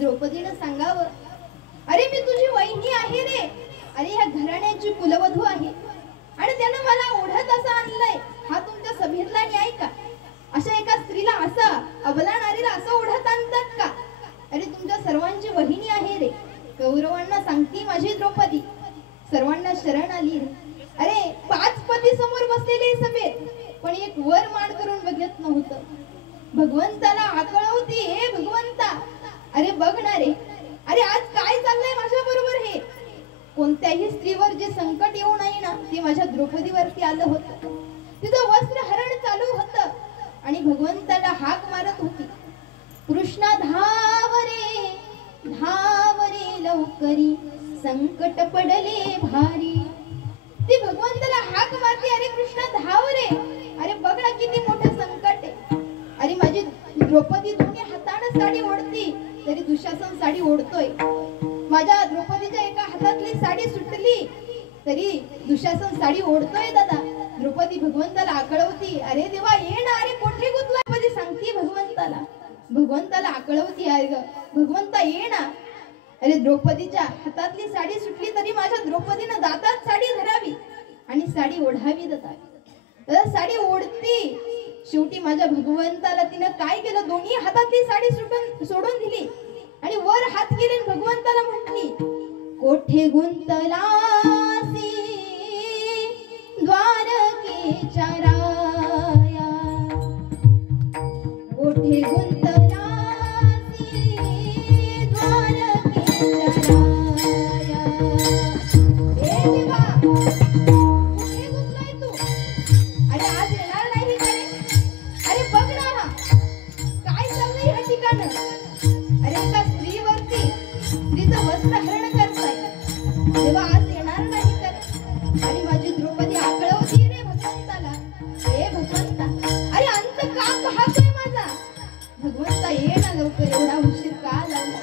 द्रौपदीनं सांगावं, अरे मी तुझी वहिनी आहे रे, अरे ह्या घराण्याची कुलवधू आहे आणि त्यानं मला ओढत असं आणलंय, हा तुमच्या सभेतला न्याय का? अशा एका स्त्रीला असं अबला नारीला असं ओढत आणतात का? अरे तुमच्या सर्वांची वहिनी आहे रे. कौरवांना सांगती माझी द्रौपदी, सर्वांना शरण आली रे. अरे 5 पती समोर बसलेले सभेत, पण एक वर मान करून बघत नव्हतं. भगवंताला आकळवती, हे भगवंता अरे बघ ना रे, अरे आज काय चाललंय माझ्या बरोबर? हे कोणत्याही स्त्रीवर जे संकट येऊ नये ना, ते माझ्या द्रौपदीवरती आलं होतं. तिचं वस्त्र हरण चालू होतं आणि भगवंताला हाक मारत होती, कृष्णा धाव रे धाव रे लवकरी, संकट पडले भारी. ती भगवंताला हाक मारते, अरे कृष्णा धाव रे, अरे बघ ना किती मोठं संकट आहे. अरे माझी द्रौपदी दोन्ही हाताने साडी ओढती तरी दुशासन साडी ओढतोय. माझ्या द्रौपदीच्या एका हातातली साडी सुटली तरी दुशासन साडी ओढतोय. दादा द्रौपदी भगवंताला आकळवती, अरे देवा ये ना, अरे कोठे गुतला? द्रौपदी सांगती भगवंताला आकळवती, अरे ग भगवंता ये ना. अरे द्रौपदीच्या हातातली साडी सुटली तरी माझ्या द्रौपदीनं दातात साडी धरावी आणि साडी ओढावी. दादा साडी ओढती, शेवटी माझ्या भगवंताला तिनं काय केलं, दोन्ही हातातली साडी सोडून दिली आणि वर हात केले भगवंताला म्हटली, कोठे गुंतलासी द्वारकेच्या राया, कोठे गुंतलासी द्वारकेच्या राया. हे देवा कुठे गुंतलाय तू? अरे आज येणार नाही का रे? अरे बघ ना काय चाललंय ह्या ठिकाणं. अरे एका स्त्रीचं वस्त्र हरण करताय, तेव्हा आज येणार नाही तर? आणि माझी द्रौपदी आकळवती रे भगवंताला, हे भगवंता अरे अंत का पाहतोय माझा? भगवंता ये ना लवकर, एवढा उशीर का लावला?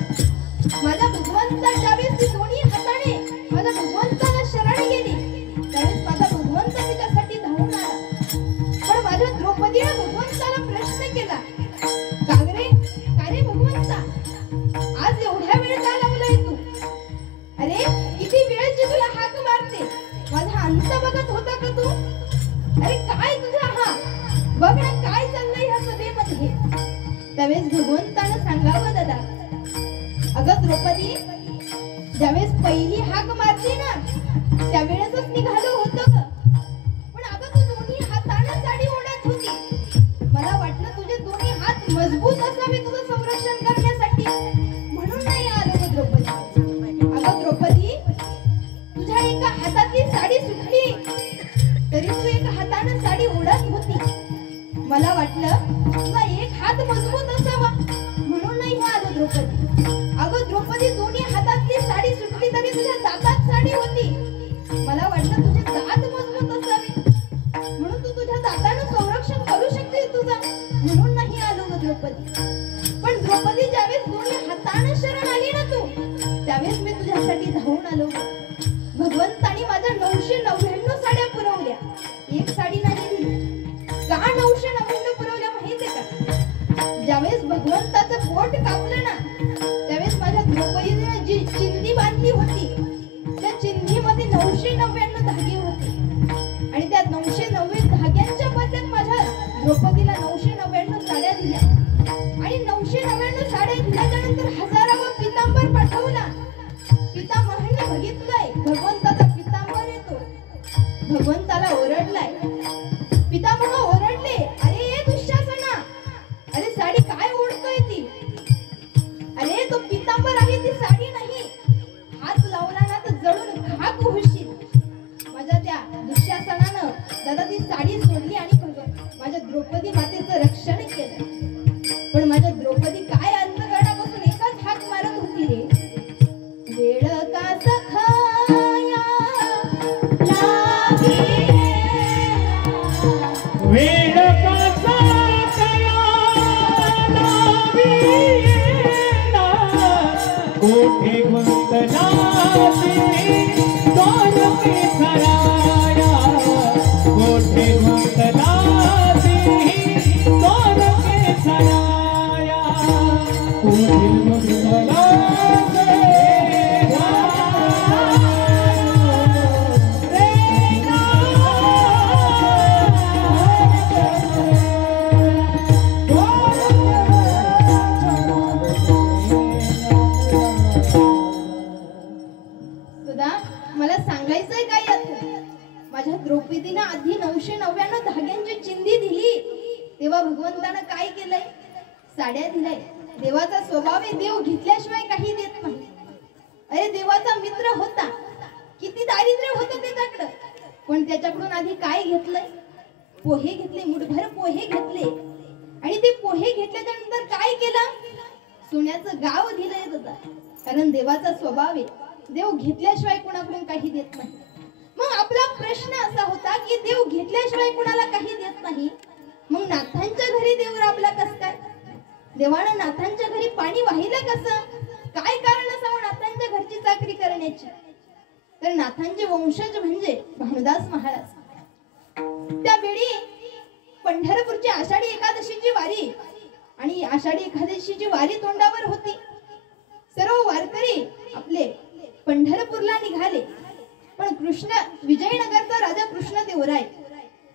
माझा भगवंता ज्यावेळेस ती दोन्ही हाताने माझ्या भगवंताला शरण गेली त्यावेळेस माझा भगवंत तिच्यासाठी धावून आला. पण माझ्या द्रौपदीने भगवंताला प्रश्न केला, का रे भगवंता आज एवढ्या वेळ का लावलाय तू? अरे किती वेळची तुला हाक मारते, माझा अंत बघत होता का तू? अरे काय तुझा हा बघ ना काय चाललंय ह्या सभेमध्ये. त्यावेळेस भगवंतानं सांगावं, दादा अगं द्रौपदी ज्यावेळेस पहिली हाक मारली ना त्यावेळेसच निघालो होतं ग. पण अगं तू दोन्ही हाताने साडी ओढत होती, मला वाटलं तुझे दोन्ही हात मजबूत असावे तुझं संरक्षण करण्यासाठी, म्हणून नाही आलो ग द्रौपदी. अगं द्रौपदी तुझ्या एका हातातली साडी सुटली तरी तू एका हाताने साडी ओढत होती, मला वाटलं तुझा एक हात मजबूत असावा म्हणून नाही आलो द्रौपदी. अगं द्रौपदी दोन्ही हातातली साडी सुटली तरी तुझ्या दातात साडी होती, मला वाटलं तुझे दात मजबूत असावे म्हणून तू तुझ्या दाताने संरक्षण करू शकते तुझं, म्हणून नाही आलो ग द्रौपदी. पण द्रौपदी ज्यावेळेस दोन्ही हाताने शरण आली ना तू त्यावेळेस मी तुझ्यासाठी धावून आलो. भगवंतानी माझ्या 999 साड्या पुरवल्या, एक साडी नाही दिली. का 999 पुरवल्या माहितीये का? ज्यावेळेस भगवंताचं पोट कापलं ना त्यावेळेस माझ्या द्रौपदीने जी चिंधी बांधली होती त्या चिंधीमध्ये 999 धागे होते आणि त्या 999 धाग्यांच्या बदल्यात माझ्या द्रौपदीला 999 साड्या दिल्या आणि 999 साड्या दिल्यानंतर हजारावा पितांबर पाठवला. पितामहाने बघितलंय भगवंताचा पितांबर येतो, भगवंताला ओरडलाय. पितामह ओरडले, अरे दुःशासना अरे साडी काय ओढतोय ती? अरे तो पितांबर आहे ती साडी नाही, हात लावला ना तर जळून खाक होशील. माझ्या त्या दुःशासनानं दादा ती साडी सोडली आणि माझ्या द्रौपदी मातेचं रक्षण केलं. पण माझ्या द्रौपदी काय अंतकरणापासून एकच हाक मारत होती रे, वेळ का सखाया लागे, वेळ कसा कया लावीना, कोठे गुंतलासी द्वारकेच्या राया, कोठे गुंतलासी द्वारकेच्या राया. सुधा, मला सांगायचंय काय यात? माझ्या द्रौपदीनं आधी 999 धाग्यांची चिंधी दिली, तेव्हा भगवंतानं काय केलंय? साड्या दिलाय. देवाचा स्वभाव आहे, देव घेतल्याशिवाय काही देत नाही. अरे देवाचा मित्र होता, किती दारिद्र्य होतं त्याच्याकडं, पण त्याच्याकडून आधी काय घेतलंय? पोहे घेतले, मुठभर पोहे घेतले. आणि ते पोहे घेतल्याच्या नंतर काय केलं? सोन्याचं गाव दिलंय दादा. कारण देवाचा स्वभाव आहे, देव घेतल्याशिवाय कुणाकडून काही देत नाही. मग आपला प्रश्न असा होता की देव घेतल्याशिवाय कुणाला काही देत नाही, मग नाथांच्या घरी देव राबला कस काय? देवानं नाथांच्या घरी पाणी वाहिलं कसं? काय कारण असावं नाथांच्या घरची चाकरी करण्याची? तर नाथांचे वंशज म्हणजे भानुदास महाराज. त्यावेळी पंढरपूरची आषाढी एकादशीची वारी आणि आषाढी एकादशीची वारी तोंडावर होती. सर्व वारकरी आपले पंढरपूरला निघाले. पण विजयनगरचा राजा कृष्णदेवराय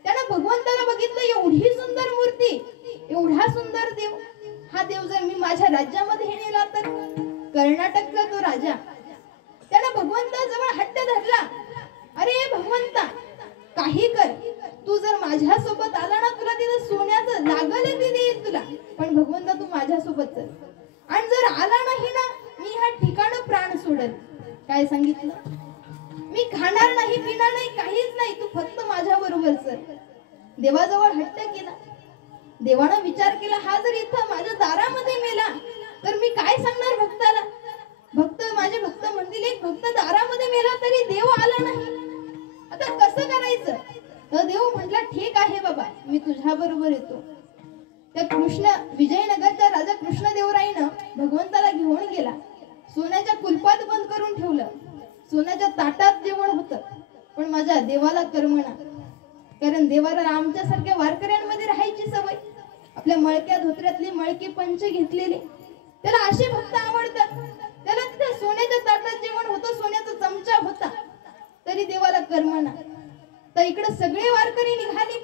त्यानं भगवंताला बघितलं, एवढी सुंदर मूर्ती, एवढा सुंदर देव, हा देव जर मी माझ्या राज्यामध्ये नेला तर? कर्नाटकचा तो राजा त्यानं भगवंताजवळ हट्ट धरला, अरे भगवंता काही कर, तू जर माझ्या सोबत आला ना, तुला तिथं सोन्याचं लागलं ते देईल तुला, पण भगवंता तू माझ्या सोबत चल. आणि जर आला नाही ना, मी ह्या ठिकाण प्राण सोडल. काय सांगितलं? मी खाणार नाही, पिणार नाही, काहीच नाही, तू फक्त माझ्या बरोबर चल. देवाजवळ हट्ट केला. देवानं विचार केला, हा जर इथं माझ्या दारामध्ये मेला तर मी काय सांगणार भक्ताला? माझे भक्त म्हणतील, एक भक्त दारामध्ये मेला तरी देव आला नाही, आता कसं करायचं? तर देव म्हटला, ठीक आहे बाबा, मी तुझ्या बरोबर येतो. त्या विजयनगरच्या राजा कृष्णदेवरायनं भगवंताला घेऊन गेला. सोन्याच्या कुलपात बंद करून ठेवलं. सोन्याच्या ताटात जेवण होतं, पण माझ्या देवाला करमना. कारण देवाला आमच्यासारख्या वारकऱ्यांमध्ये राहायची सवय. आपल्या मळक्या धोत्र्यातली मळकी पंच घेतलेली, त्याला असे भक्त आवडतात. त्याला तिथे सोन्याच्या ताटात जेवण होतं, सोन्याचा चमचा होता, तरी देवाला करमना. तर इकडे सगळे वारकरी निघाले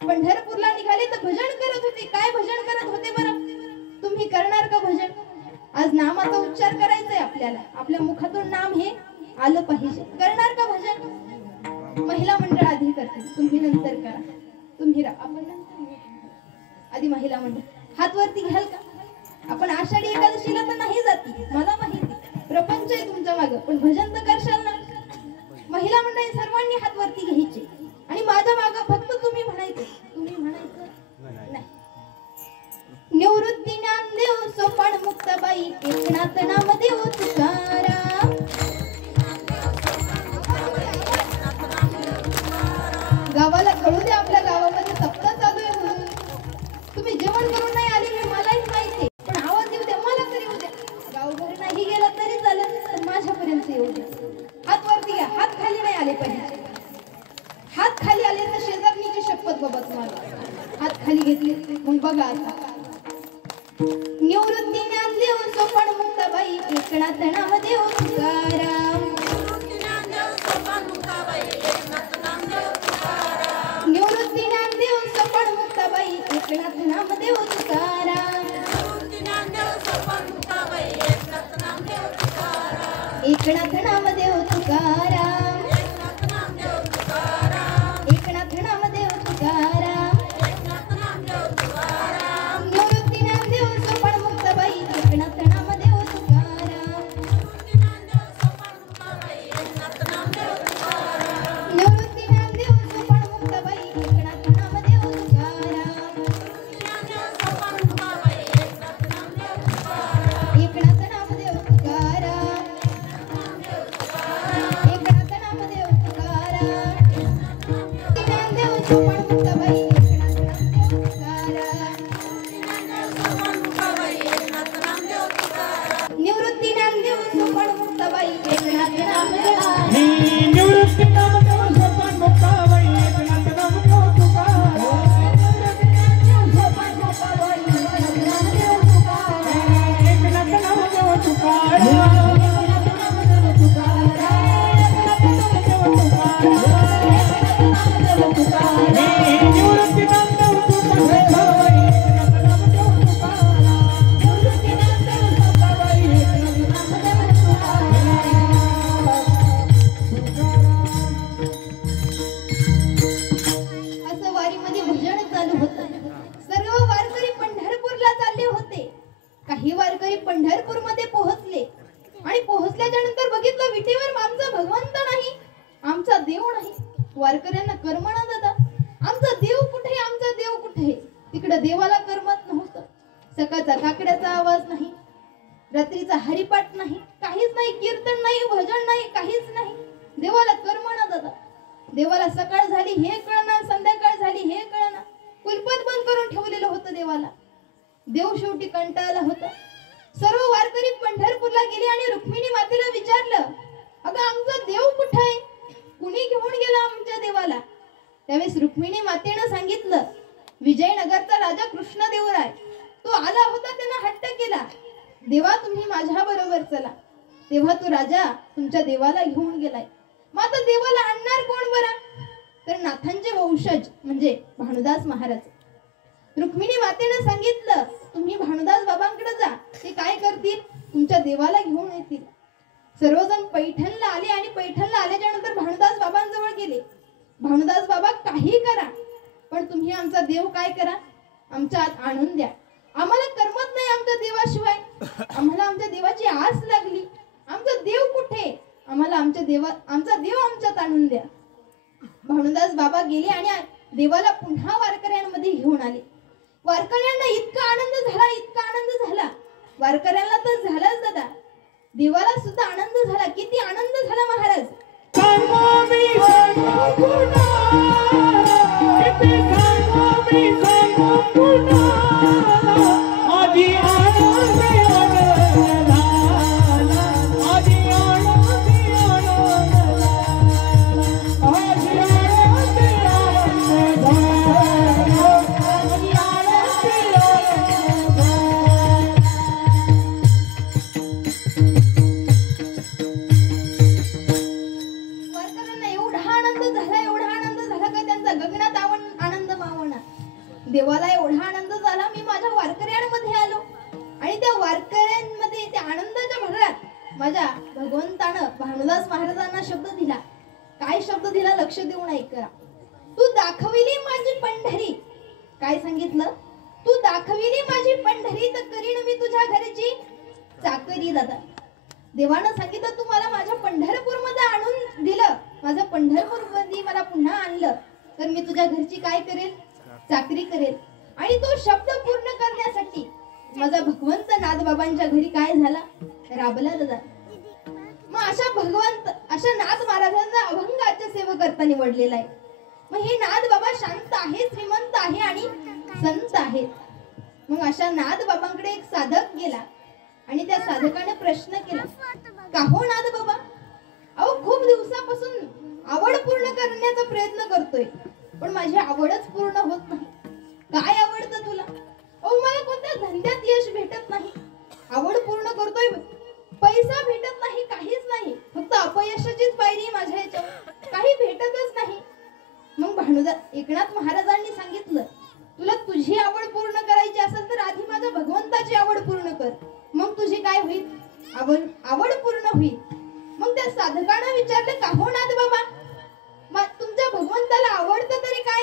पंढरपूरला निघाले तर भजन करत होते. काय भजन करत होते बरं? तुम्ही करणार का भजन? आज नामाचा उच्चार करायचाय आपल्याला, आपल्या मुखातून नाम हे आलं पाहिजे. करणार का भजन? महिला मंडळ आधी करते, तुम्ही नंतर करा. तुम्ही आपण नंतर, आधी महिला मंडळ. हात वरती घ्याल का? आपण आषाढी एकादशीला तर नाही जाती, मला माहिती, प्रपंच आहे तुमच्या मागं, पण भजन तर करशाल ना? महिला मंडळी सर्वांनी हात वरती घ्यायचे आणि माझ्या मागं फक्त तुम्ही म्हणायचं. तुम्ही म्हणायचं नाही. निवृत्ती ज्ञानदेव सोपान मुक्ताबाई, एकनाथ नामदेव तुकाराम. गावाला कळू दे आपल्या गावामध्ये सप्ताह चालू आहे म्हणून. तुम्ही जेवण करून नाही आले हे मलाही माहिती, पण आवाज येऊ द्या, मला तरी येऊ द्या. गावभर नाही गेला तरी चालेल, तर माझ्यापर्यंत येऊ द्या. हात वरती घ्या, हात खाली नाही आले पाहिजे. हात खाली आले तर शेजारणीची शपथ बाबा तुम्हाला. हात खाली घेतले मग बघा आता. निवृत्ती ज्ञानदेव सोपान मुक्ताबाई, एकनाथ नामदेव तुकाराम. निवृत्ती ज्ञानदेव सोपान मुक्ताबाई, एकनाथ नामदेव तुकाराम. एकनाथ नामदेव तुकाराम. एकनाथ नामदेव तुकाराम. निवृत्ती ज्ञानदेव सोपान मुक्ताबाई, एकनाथ नामदेव तुकाराम. निवृत्ती ज्ञानदेव सोपान मुक्ताबाई, एकनाथ नामदेव तुकाराम. एकनाथ नामदेव तुकाराम. पंढरपूरमध्ये पोहोचले आणि पोहोचल्याच्या नंतर बघितलं विटेवर आमचा भगवंत नाही, आमचा देव नाही. वारकऱ्यांना करमना दादा, आमचा देव कुठे, आमचा देव कुठे. तिकडे देवाला करमत नव्हतं. सकाळचा काकड्याचा आवाज नाही, रात्रीचा हरिपाठ नाही, काहीच नाही, कीर्तन नाही, भजन नाही, काहीच नाही. देवाला करमना दादा. देवाला सकाळ झाली हे कळना, संध्याकाळ झाली हे कळना. कुलपत बंद करून ठेवलेलं होतं देवाला. देव शेवटी कंटाळला होता. सर्व वारकरी पंढरपूरला गेले आणि रुक्मिणी मातेला विचारलं, अगं आमचा देव कुठे आहे, कुणी घेऊन गेला आमच्या देवाला. त्यावेळेस रुक्मिणी मातेनं सांगितलं, विजयनगरचा राजा कृष्णदेवराय तो आला होता, त्यानं हट्ट केला, देवा तुम्ही माझ्या बरोबर चला. तेव्हा तो राजा तुमच्या देवाला घेऊन गेलाय. मग आता देवाला आणणार कोण बरं? तर नाथांचे वंशज म्हणजे भानुदास महाराज. रुक्मिणी मातेनं सांगितलं, तुम्ही भानुदास बाबांकडे जा, ते काय करतील, तुमच्या देवाला घेऊन येतील. सर्वजण पैठणला आले आणि पैठणला आल्याच्या नंतर भानुदास बाबांजवळ गेले. भानुदास बाबा काही करा, पण तुम्ही आमचा देव काय करा, आमच्या आत आणून द्या. आम्हाला करमत नाही आमच्या देवाशिवाय, आम्हाला आमच्या देवाची आस लागली. आमचा देव कुठे, आम्हाला आमचा देव आमच्यात आणून द्या. भानुदास बाबा गेले आणि देवाला पुन्हा वारकऱ्यांमध्ये घेऊन आले. वारकऱ्यांना इतका आनंद झाला, इतका आनंद झाला. वारकऱ्यांना तर झालाच दादा, देवाला सुद्धा आनंद झाला. किती आनंद झाला महाराज. देवाला एवढा आनंद झाला, मी माझ्या वारकऱ्यांमध्ये आलो आणि त्या वारकऱ्यांमध्ये त्या आनंदाच्या भरात माझ्या भगवंतानं भानुदास महाराजांना शब्द दिला. काय शब्द दिला, लक्ष देऊन ऐक करा. तू दाखविली माझी पंढरी. काय सांगितलं, तू दाखविली माझी पंढरी तर करीन मी तुझ्या घरची चाकरी. दादा देवानं सांगितलं, तू मला माझ्या पंढरपूर मध्ये आणून दिलं, माझं पंढरपूर मध्ये मला पुन्हा आणलं तर मी तुझ्या घरची काय करेल, चाकरी करेल. आणि तो शब्द पूर्ण करण्यासाठी माझा भगवंत नाथबाबांच्या घरी काय झाला, राबला दादा. मग अशा नाथ महाराजांना अभंगाच्या सेवकर्ता निवडलेला आहे. मग हे नाथ बाबा शांत आहे, श्रीमंत आहे आणि संत आहेत. मग अशा नाथ बाबांकडे एक साधक गेला आणि त्या साधकाने प्रश्न केला, का हो नाथ बाबा, अहो खूप दिवसापासून आवड पूर्ण करण्याचा प्रयत्न करतोय, पण माझी आवडच पूर्ण होत नाही. काय आवडतं तुला? अहो मला कोणत्या धंद्यात यश भेटत नाही, आवड पूर्ण करतोय, पैसा भेटत नाही, काहीच नाही, फक्त अपयशाचीच पायरी माझ्या याच्यावर, काही भेटतच नाही. मग एकनाथ महाराजांनी सांगितलं, तुला तुझी आवड पूर्ण करायची असेल तर आधी माझ्या भगवंताची आवड पूर्ण कर, मग तुझी काय होईल, आवड पूर्ण होईल. मग त्या साधकानं विचारलं, का हो नाथ बाबा, तुमच्या भगवंताला आवडतं तरी काय?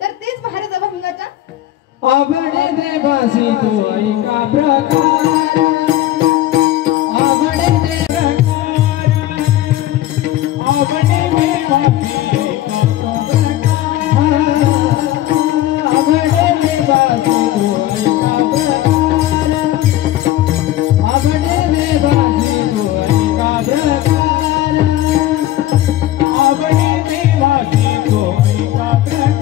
तर तेच महाराज अभंगाच्या आवडे देवासी तू ऐका प्रकार, आवडे दे प्रकार, आवडे देवासी ऐका प्रकार, आवडे देवासी तू ऐका प्रकार, आवडे देवासी तू ऐका प्रकार, आवडे देवासी तू ऐका प्रकार.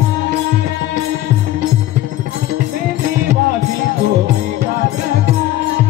देवासी तो ऐका प्रकार,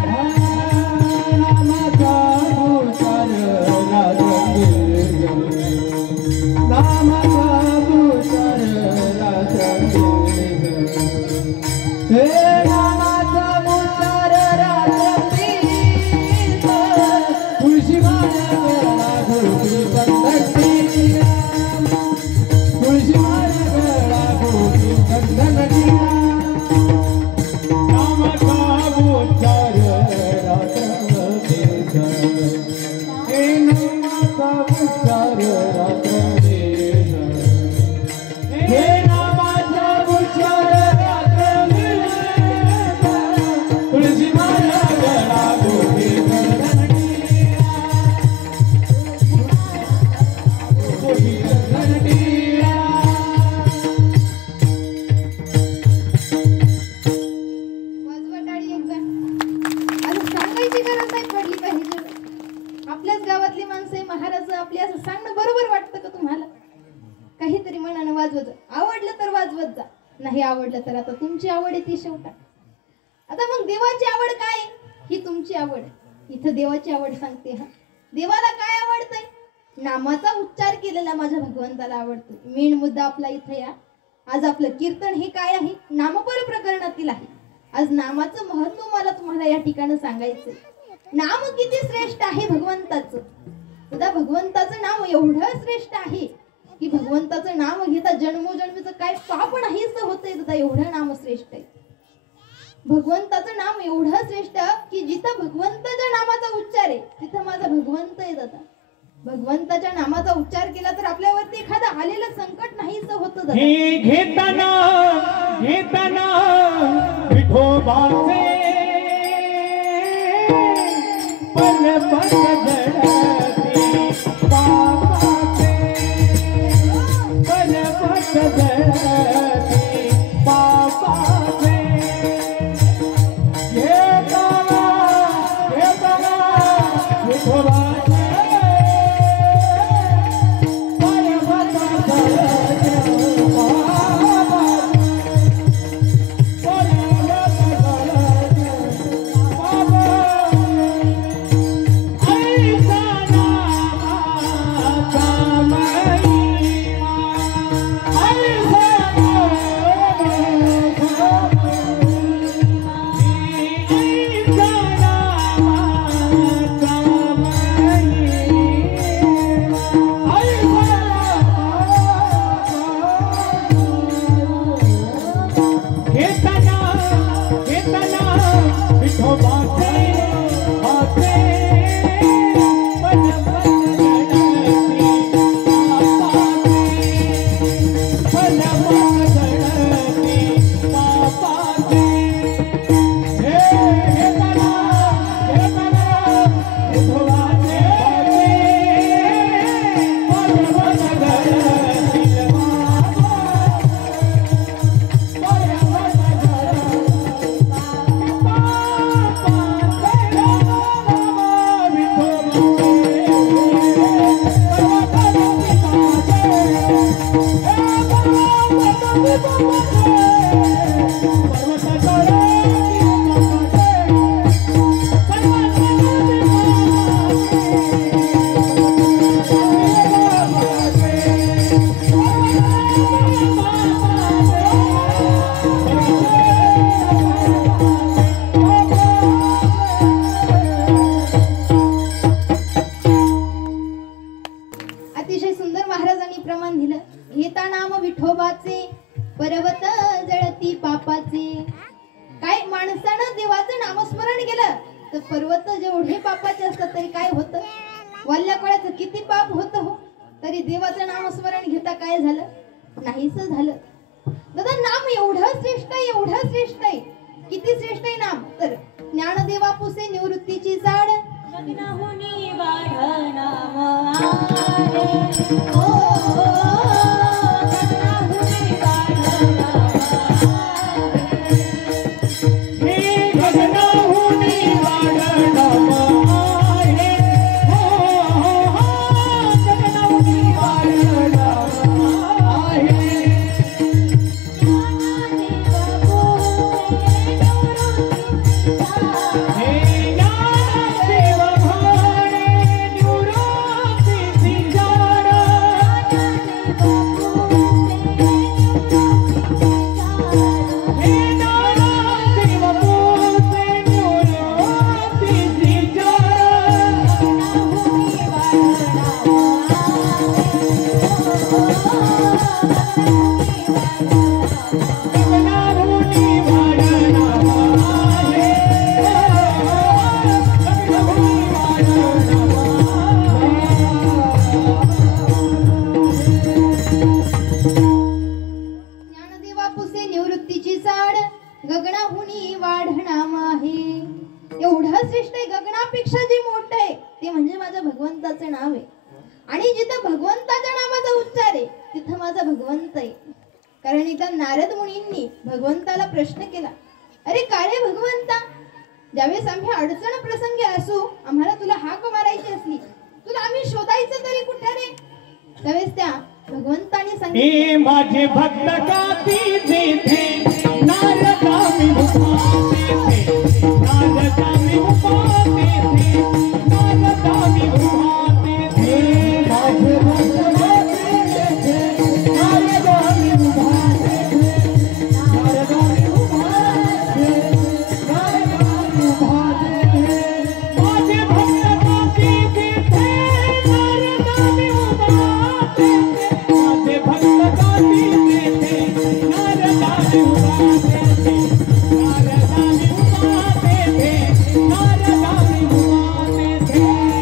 नाही आवडलं तर आता तुमची आवड आहे ती शेवटा. आता मग देवाची आवड काय? ही तुमची आवड. इथं देवाची आवड सांगते. हा, देवाला काय आवडतंय? नामाचा उच्चार केलेला माझ्या भगवंताला आवडतो. मेन मुद्दा आपला इथं या. आज आपलं कीर्तन हे काय आहे? नामपर प्रकरणातील आहे. आज नामाचं महत्व मला तुम्हाला या ठिकाणी सांगायचं. नाम किती श्रेष्ठ आहे भगवंताचं. दादा भगवंताचं नाम एवढं श्रेष्ठ आहे की भगवंताचं नाम घेता जन्मोजन्मीचं काय पाप नाहीच होतंय. दादा एवढं नाम श्रेष्ठ आहे. भगवंताचं नाम एवढं श्रेष्ठ की जिथं भगवंताच्या नामाचा उच्चार आहे तिथं माझा भगवंत आहे. दादा भगवंताच्या नामाचा उच्चार केला तर आपल्यावरती एखादं आलेलं संकट नाहीच होतं. दादा घेताना विठोबाचे पर्वत जळती पापाचे, पर्वत जळती पापाचे. घेताना विठोबाचे पर्वत जळती पापाचे. काय माणसानं देवाचं नामस्मरण केलं तर पर्वत जेवढे पापाचे असतात तरी काय होतं? वल्ल्या कळ्याचं किती पाप होतं हो, तरी देवाचं नामस्मरण घेता काय झालं? नाहीच झालं. दादा नाम एवढं श्रेष्ठ आहे, एवढं श्रेष्ठ आहे. किती श्रेष्ठ आहे नाम? तर ज्ञानदेवा पुसे निवृत्तीची जाड लग्नाहुनी वाढ नाम आहे. ओ गगनाहुनी वाढ नाम आहे. एवढं श्रेष्ठ आहे, गगनापेक्षा जे मोठं आहे ते म्हणजे माझ्या भगवंताचं नाव आहे. आणि जिथं भगवंताच्या नामाचा उच्चार आहे तिथं माझा भगवंत आहे. कारण एकदा नारद मुनींनी भगवंताला प्रश्न केला, अरे का रे भगवंता, ज्यावेळेस आम्ही अडचण प्रसंगी असू, आम्हाला तुला हाक मारायची असली, तुला आम्ही शोधायचं तरी कुठे रे? त्यावेळेस त्या भगवंताने हे सांगितलं माझे भक्त गाती तिथे नारदा मी उभा तेथे नारदा मी उभा तेथे नारदा मी उभा तेथे माझे भक्त गाती तिथे नारदा मी उभा तेथे नारदा मी उभा तेथे नारदा मी उभा तेथे माझे भक्त गाती तिथे नारदा मी उभा तेथे माझे भक्त गाती तेथे नारदा मी उभा तेथे नारदा मी उभा तेथे नारदा मी उभा तेथे माझे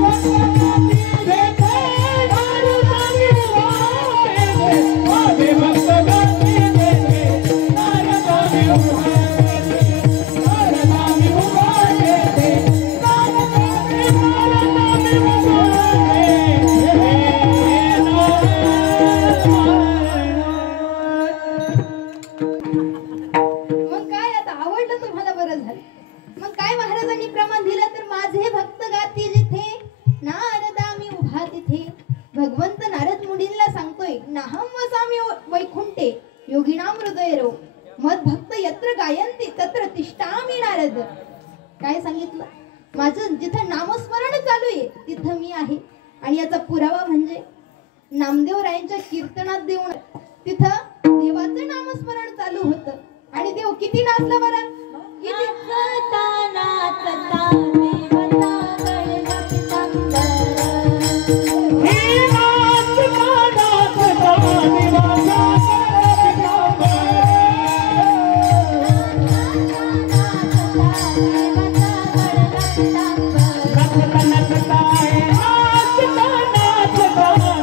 भक्त गाती तेथे नारदा मी उभा तेथे माझे भक्त गाती तेथे नारदा मी उभा तेथे नारदा मी उभा तेथे नारदा मी मग काय आता आवडलं तुम्हाला बरं झालं. मग काय महाराजांनी प्रमाण दिलं तर माझे भक्त गाती जिथे नारदा मी उभा तिथे. भगवंत नारद मुनींना सांगतोय नाहम वसामी वैकुंठे योगिनाम हृदयरो मद भक्त यत्र गायंती तत्र तिष्ठामी नारद. काय सांगितलं माझं जिथं नामस्मरण चालू आहे तिथं मी आहे. आणि याचा पुरावा म्हणजे नामदेव रायांच्या कीर्तनात देऊन तिथं देवाचं नामस्मरण चालू होतं आणि देव किती नाचला बरं. किती नाचता नाचता देवता गळला पितांबर. हे नाचता नाचता देवाचा नाचता नाचता हे नाचता नाचता देवाचा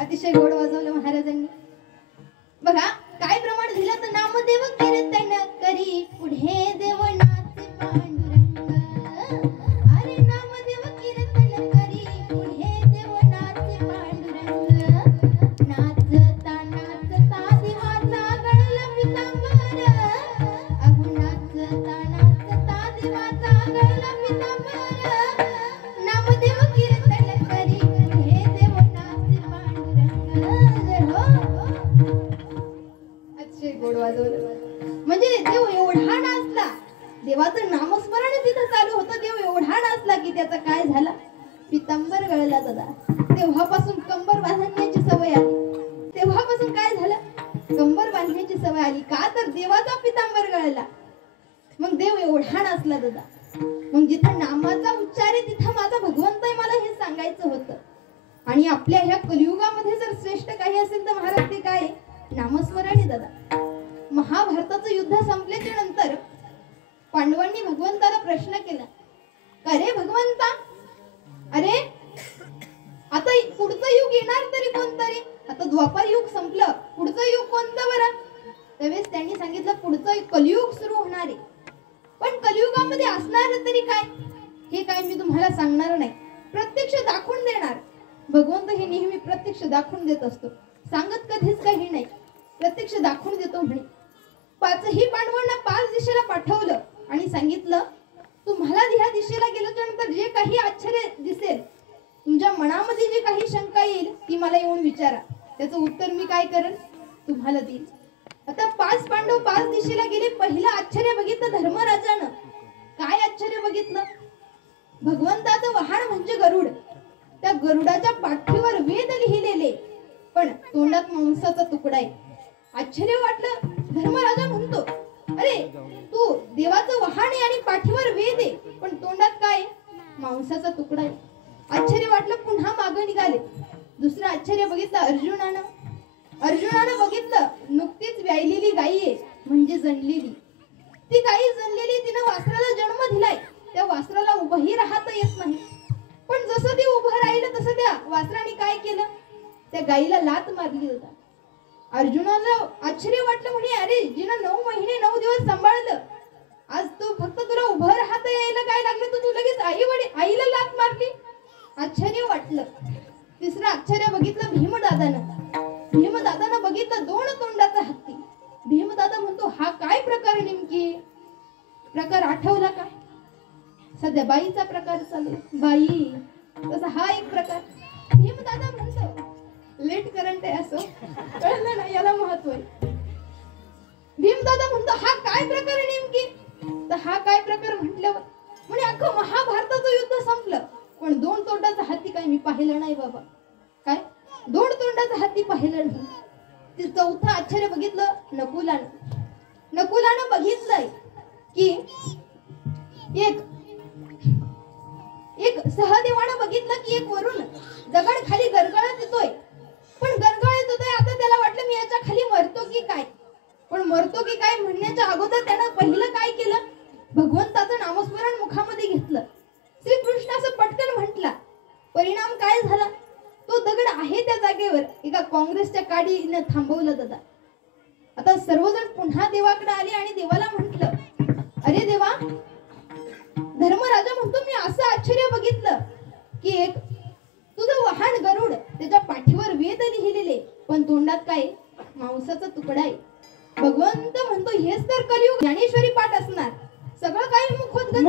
अतिशय गोड वाजवलं महाराजांनी. बघा काय प्रमाण दिलं तर नामदेव कीर्तन करी पुढे देव नाचे पांडुरंग. अरे नामदेव कीर्तन करी पुढे देव नाचे पांडुरंग. नाचता नाचता देवाचा गळला पितांबर. अहो नाचता नाचता देवाचा गळला पितांबर. नामदेव कीर्तन करी पुढे देव नाचे पांडुरंग. अतिशय गोड वाजवलं. म्हणजे देव एवढा नाचला देवाचं नामस्मरण जिथं चालू होतं देव एवढा नाचला की त्याचा काय झाला पितांबर गळला दादा. तेव्हापासून कंबर बांधण्याची सवय आली. तेव्हापासून काय झालं कंबर बांधण्याची सवय आली का तर देवाचा पितांबर गळला. मग देव एवढा नाचला दादा. मग जिथं नामाचा उच्चार आहे तिथं माझा भगवंत आहे मला हे सांगायचं होतं. आणि आपल्या ह्या कलियुगामध्ये जर श्रेष्ठ काही असेल तर महाराज ते काय नामस्मरण आहे दादा. महाभारताचं युद्ध संपल्याच्या नंतर पांडवांनी भगवंताला प्रश्न केला का रे भगवंता अरे आता पुढचं युग येणार तरी कोणतं रे. आता द्वापर युग संपलं पुढचं युग कोणतं बरं. त्यावेळेस त्यांनी सांगितलं पुढचं कलियुग सुरू होणार आहे. पण कलियुगामध्ये असणार तरी काय हे काय मी तुम्हाला सांगणार नाही. प्रत्यक्ष दाखवून देणार. भगवंत हे नेहमी प्रत्यक्ष दाखवून देत असतो. सांगत कधीच काही नाही. प्रत्यक्ष दाखवून देतो म्हणे. पाचही पांडवांना 5 दिशेला पाठवलं आणि सांगितलं तुम्हाला ह्या दिशेला गेल्याच्या नंतर जे काही आश्चर्य दिसेल तुमच्या मनामध्ये जी काही शंका येईल ती मला येऊन विचारा. त्याचं उत्तर मी काय करेन तुम्हाला देईल. आता 5 पांडव 5 दिशेला गेले. पहिलं आश्चर्य बघितलं धर्मराजानं. काय आश्चर्य बघितलं भगवंताचं वाहन म्हणजे गरुड. त्या गरुडाच्या पाठीवर वेद लिहिलेले पण तोंडात मांसाचा तुकडा आहे. आश्चर्य वाटलं. धर्मराजा म्हणतो, अरे तू देवाचं वहाण आहे आणि पाठीवर वेद आहे, पण तोंडात काय? मांसाचा तुकडा आहे. आश्चर्य वाटलं. पुन्हा मागे निघाले. दुसरं आश्चर्य बघितलं अर्जुनानं बघितलं. नुकतीच व्यायलेली गायी आहे, म्हणजे जणलेली. ती गायी जणलेली, तिनं वासराला जन्म दिलाय. त्या वासराला उभंही राहता येत नाही. पण जसं ते उभं राहिलं तसं त्या वासराने काय केलं? त्या गायीला लात मारली होता. अर्जुनाला आश्चर्य वाटलं. म्हणे, अरे जिनं 9 महिने 9 दिवस सांभाळलं, आज तू फक्त तुला उभं राहता यायला काय लागलं, तू लगेच आईला लात मारली. आश्चर्य वाटलं. तिसरं आश्चर्य बघितलं भीमदादानं बघितलं 2 तोंडाचा हत्ती. भीमदादा म्हणतो, हा काय प्रकार? नेमकी प्रकार आठवला काय? सध्या बाईचा प्रकार चालू. बाई तसा हा एक प्रकार. भीमदादा म्हणतो, लेट करंट आहे असं कळलं ना, याला महत्व आहे. भीमदादा म्हणतो, हा काय प्रकार आहे नेमकी? तर हा काय प्रकार म्हटल्यावर म्हणजे अख्खं महाभारताचं युद्ध संपलं, पण 2 तोंडाचा हत्ती काय मी पाहिलं नाही बाबा. काय 2 तोंडाचा हत्ती पाहिलं नाही. ते चौथं आश्चर्य बघितलं नकुलानं बघितलंय की एक सहदेवानं बघितलं की एक वरून दगड खाली गरगळत येतोय. पण गरगळत येतोय, आता त्याला वाटलं मी याच्या खाली मरतो की काय. पण मरतो की काय म्हणण्याच्या अगोदर त्यानं पहिलं काय केलं? भगवंताचं नामस्मरण मुखामध्ये घेतलं. श्रीकृष्ण असं पटकन म्हटला. परिणाम काय झाला? तो दगड आहे त्या जागेवर एका काँग्रेसच्या काडीने थांबवलं दादा. आता सर्वजण पुन्हा देवाकडे आले आणि देवाला म्हटलं, अरे देवा, धर्मराजा म्हणतो, मी असं आश्चर्य बघितलं की एक तुझं वाहन गरुड, त्याच्या पाठीवर वेद लिहिलेले, पण तोंडात काय? मांसाचा तुकडा आहे. भगवंत म्हणतो, हेच तर कलियुग ज्ञानेश्वरी पाठ असणार. सगळं काही मुखोद्गत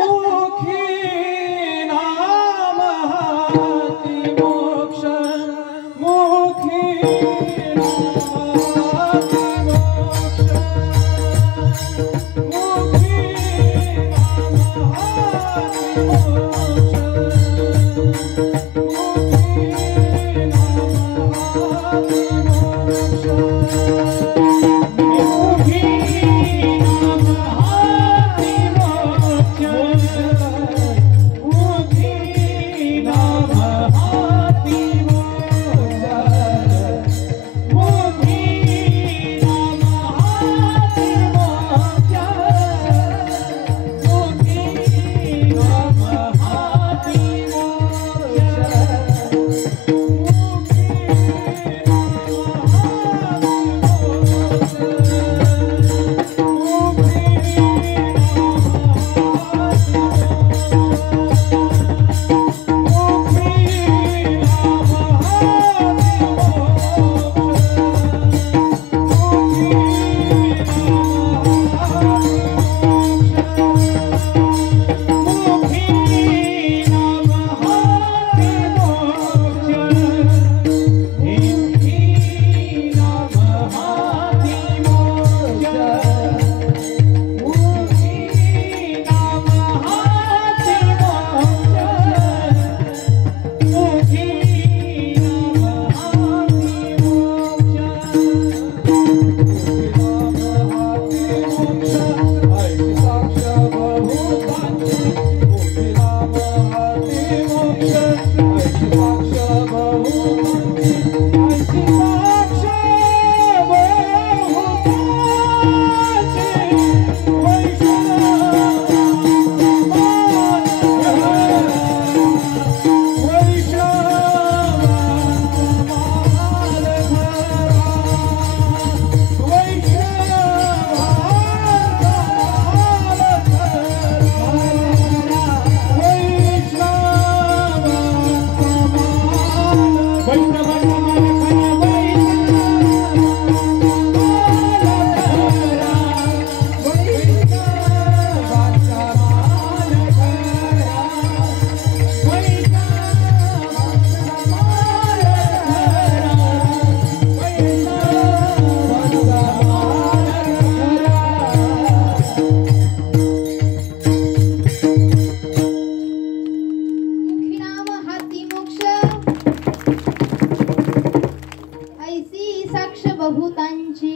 बहुतांची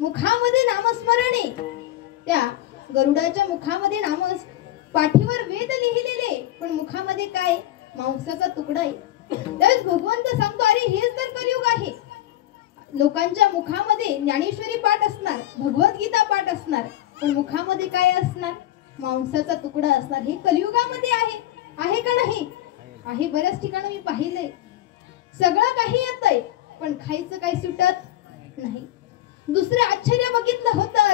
मुखामध्ये नामस्मरणे, त्या गरुडाच्या मुखामध्ये पाठीवर वेद लिहिलेले, पण मुखामध्ये काय? मांसाचा तुकडा आहे. त्यावेळेस भगवंत सांगतो, अरे हेच तर कलियुग आहे. लोकांच्या मुखामध्ये ज्ञानेश्वरी पाठ असणार, भगवद्गीता पाठ असणार, पण मुखामध्ये काय असणार? मांसाचा तुकडा असणार. हे कलियुगामध्ये आहे का नाही? आहे. बऱ्याच ठिकाणी मी पाहिलंय. सगळं काही येतंय, पण खायचं काही सुटत नाही. दुसरे आश्चर्य बघितलं होतं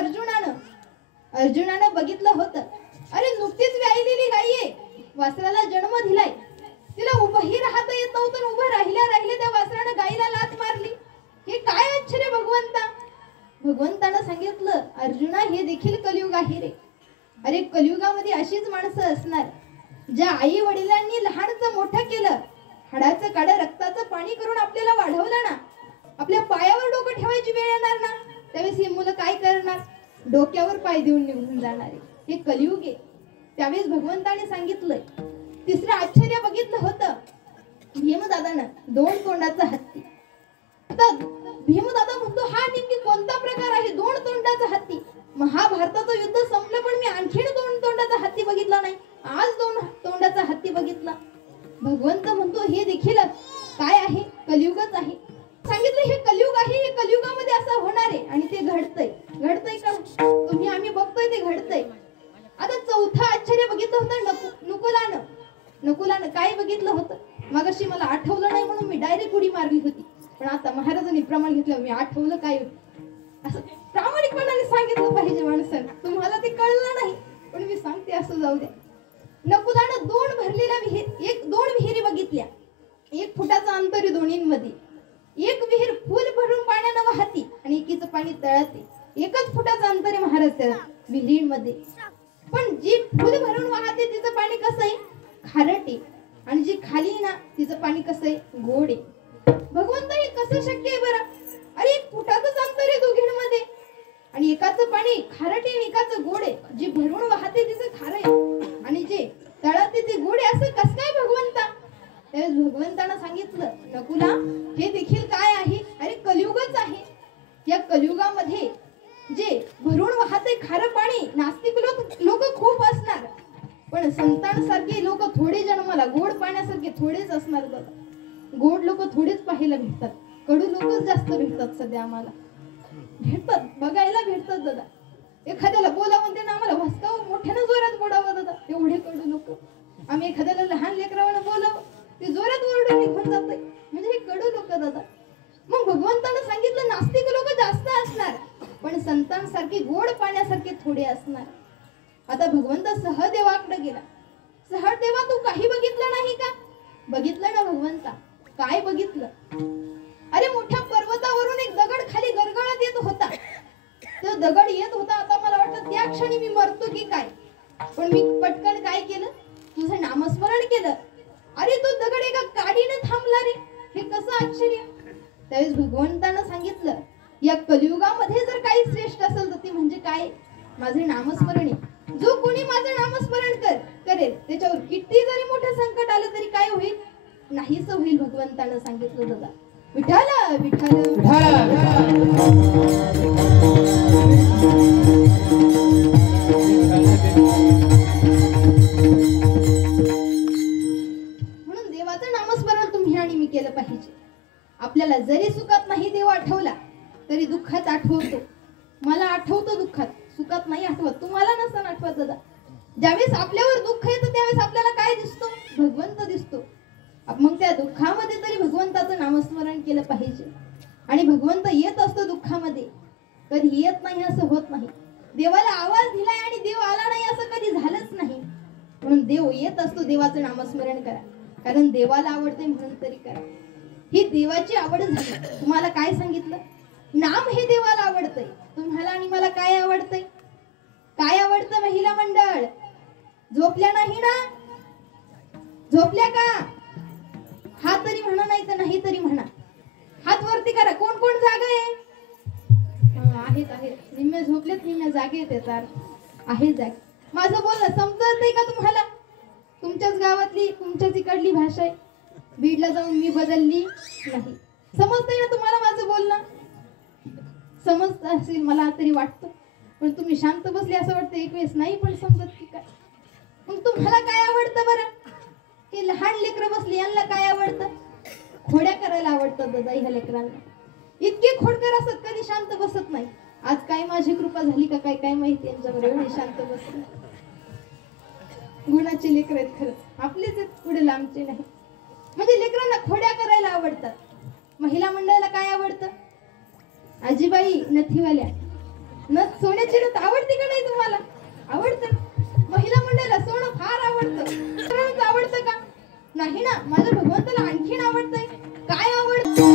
अर्जुनानं बघितलं होतं. अरे नुकतीच व्यायलेली गाय आहे, वासराला जन्म दिलाय, तिला उभंही राहता येत नव्हतं, उभं राहिल्या त्या वासरानं गायीला लाथ मारली. हे काय आश्चर्य भगवंतानं सांगितलं, अर्जुना हे देखील कलियुग आहे रे. अरे कलियुगामध्ये अशीच माणसं असणार, ज्या आई वडिलांनी लहानचं मोठं केलं, हाडाचं काढं रक्ताचं पाणी करून आपल्याला वाढवलं ना, आपल्या पायावर डोकं ठेवायची वेळ येणार ना, त्यावेळेस ही मुलं काय करणार? डोक्यावर पाय देऊन निघून जाणार आहे. हे कलियुग आहे. त्यावेळेस भगवंताने सांगितलंय. तिसरं आश्चर्य बघितलं होतं भीमदादानं, 2 तोंडाचा हत्ती. आता भीमदादा म्हणतो, हा नेमकी कोणता प्रकार आहे 2 तोंडाचा हत्ती? महाभारताचं युद्ध संपलं, पण मी आणखीन 2 तोंडाचा हत्ती बघितला नाही, आज 2 तोंडाचा हत्ती बघितला. भगवंत म्हणतो, हे देखील काय आहे? कलियुगच आहे. सांगितलं हे कलियुग आहे, हे कलियुगामध्ये असं होणार आहे, आणि ते घडतंय का? आम्ही बघतोय ते घडतंय. आता चौथं आश्चर्य बघितलं होतं नकुलानं काय बघितलं होतं? मगाशी मला आठवलं नाही म्हणून मी डायरेक्ट उडी मारली होती, पण आता महाराजांनी प्रमाण घेतलं, मी आठवलं काय असं प्रामाणिकपणाने सांगितलं पाहिजे माणसानं. तुम्हाला ते कळलं नाही, पण मी सांगते, असं जाऊ द्या. नकुलानं 2 भरलेल्या विहीर, 2 विहिरी बघितल्या. 1 फुटाचं अंतर आहे दोन्हींमध्ये. एक विहीर फुल भरून पाण्यानं वाहती आणि एकीचं पाणी तळाते. 1च फुटाचं अंतर आहे महाराज त्या विहिरीमध्ये. पण जी फुल भरून वाहते तिचं पाणी कसं आहे? खारट आहे. आणि जी खाली ना तिचं पाणी कसं आहे? गोड आहे. भगवंत हे कसं शक्य आहे बरं? अरे 1 फुटाचंच अंतर आहे दोघींमध्ये, आणि एकाचं पाणी खारट आहे आणि एकाचं गोड आहे. जी भरून वाहते तिचं खारं आहे आणि जे तळाते ते गोड आहे. असं कसं काय भगवंता? त्यावेळेस भगवंतानं सांगितलं, नकुला हे देखील काय आहे? अरे कलियुगच आहे. या कलियुगामध्ये जे भरून वाहते खारं पाणी, नास्तिक लोक खूप असणार, पण संतांसारखे लोक थोडे जन्माला, गोड पाण्यासारखे थोडेच असणार. गोड लोक थोडेच पाहायला भेटतात, कडू लोकच जास्त भेटतात. सध्या आम्हाला भेटतात, बघायला भेटतात दादा. एखाद्याला बोलावं ते ना, आम्हाला भस्कावं, मोठ्यानं जोरात बोलावं दादा, एवढे कडू लोक. आम्ही एखाद्याला लहान लेकरावानं बोलावं, ते जोरात ओरडून निघून जातंय, म्हणजे हे कडू लोक दादा. मग भगवंतानं सांगितलं, नास्तिक लोक जास्त असणार, पण संतांसारखे गोड पाण्यासारखे थोडे असणार. आता भगवंत सहदेवाकडे गेला. सहदेवा तू काही बघितलं नाही का? बघितलं ना भगवंता. काय बघितलं? अरे मोठ्या पर्वतावरून एक दगड खाली गरगळत येत होता. तो दगड येत होता, आता मला वाटतं त्या क्षणी मी मरतो की काय, पण मी पटकन काय केलं? तुझं नामस्मरण केलं. अरे तो दगड एका काडीने थांबला रे. हे कसं आश्चर्य! त्यावेळेस भगवंतानं सांगितलं, या कलियुगामध्ये जर काही श्रेष्ठ असेल तर ते म्हणजे काय? माझे नामस्मरण आहे. जो कोणी माझं नामस्मरण करेल, त्याच्यावर किती जरी मोठं संकट आलं तरी काय होईल? नाहीच होईल. भगवंतानं सांगितलं दादा. विठ्ठल विठ्ठल म्हणून देवाचं नामस्मरण तुम्ही आणि मी केलं पाहिजे. आपल्याला जरी सुखात नाही देव आठवला तरी दुःखात आठवतो. मला आठवतो दुःखात, सुखात नाही आठवत. तुम्हाला नसतं आठवत दादा. ज्यावेळेस आपल्यावर दुःख येतं त्यावेळेस आपल्याला काय दिसतो? भगवंत दिसतो. मग त्या दुःखामध्ये तरी भगवंताचं नामस्मरण केलं पाहिजे. आणि भगवंत येत असतो दुःखामध्ये, कधी येत नाही असं होत नाही. देवाला आवाज दिलाय आणि देव आला नाही असं कधी झालंच नाही. म्हणून देव येत असतो. देवाचं नामस्मरण करा, कारण देवाला आवडते म्हणून तरी करा. ही देवाची आवड झाली. तुम्हाला काय सांगितलं? नाम हे देवाला आवडतंय. तुम्हाला आणि मला काय आवडतंय? काय आवडतं महिला मंडळ? झोपल्या नाही ना? झोपल्या का? हा तरी म्हणा, नाही तर नाही तरी म्हणा. हात वरती करा. कोण कोण जागा आहे? आहेत. निम्मे झोपलेत, निम्मे जागे आहेत. आहे जागे. माझं बोलणं समजतंय का तुम्हाला? तुमच्याच गावातली, तुमच्याच इकडली भाषा आहे. बीडला जाऊन मी बदलली नाही. समजतंय ना तुम्हाला माझं बोलणं? समजत असेल मला तरी वाटतं, पण तुम्ही शांत बसले असं वाटतं एक वेळेस नाही पण समजत की काय. मग तुम्हाला काय आवडतं बरं? की लहान लेकरं बसली यांना काय आवडतं? खोड्या करायला आवडतं दादा ह्या लेकरांना. इतके खोडकर असत कधी शांत बसत नाही. आज काय माझी कृपा झाली का काय काय माहिती यांच्यावर एवढे शांत बसले. गुणाचे लेकर आहेत खरंच, आपलेच आहेत पुढे लांबचे नाही. म्हणजे लेकरांना खोड्या करायला आवडतात. महिला मंडळाला काय आवडतं? आजीबाई नथीवाल्या नथ, सोन्याची नथ आवडते का नाही तुम्हाला? आवडतं. महिला मंडळाला सोनं फार आवडतं. सर्वांचं आवडतं का? नाही ना. माझ्या भगवंताला आणखीन आवडतंय. काय आवडतं?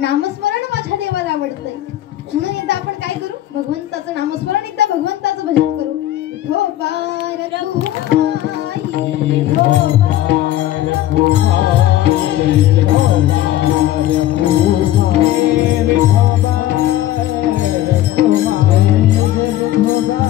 नामस्मरण माझ्या देवाला आवडतंय. म्हणून एकदा आपण काय करू? भगवंताचं नामस्मरण, एकदा भगवंताचं भजन करू. विठोबा रघुमाई, विठोबा रघुमाई, विठोबा रघुमाई, विठोबा रघुमाई, विठोबा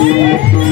He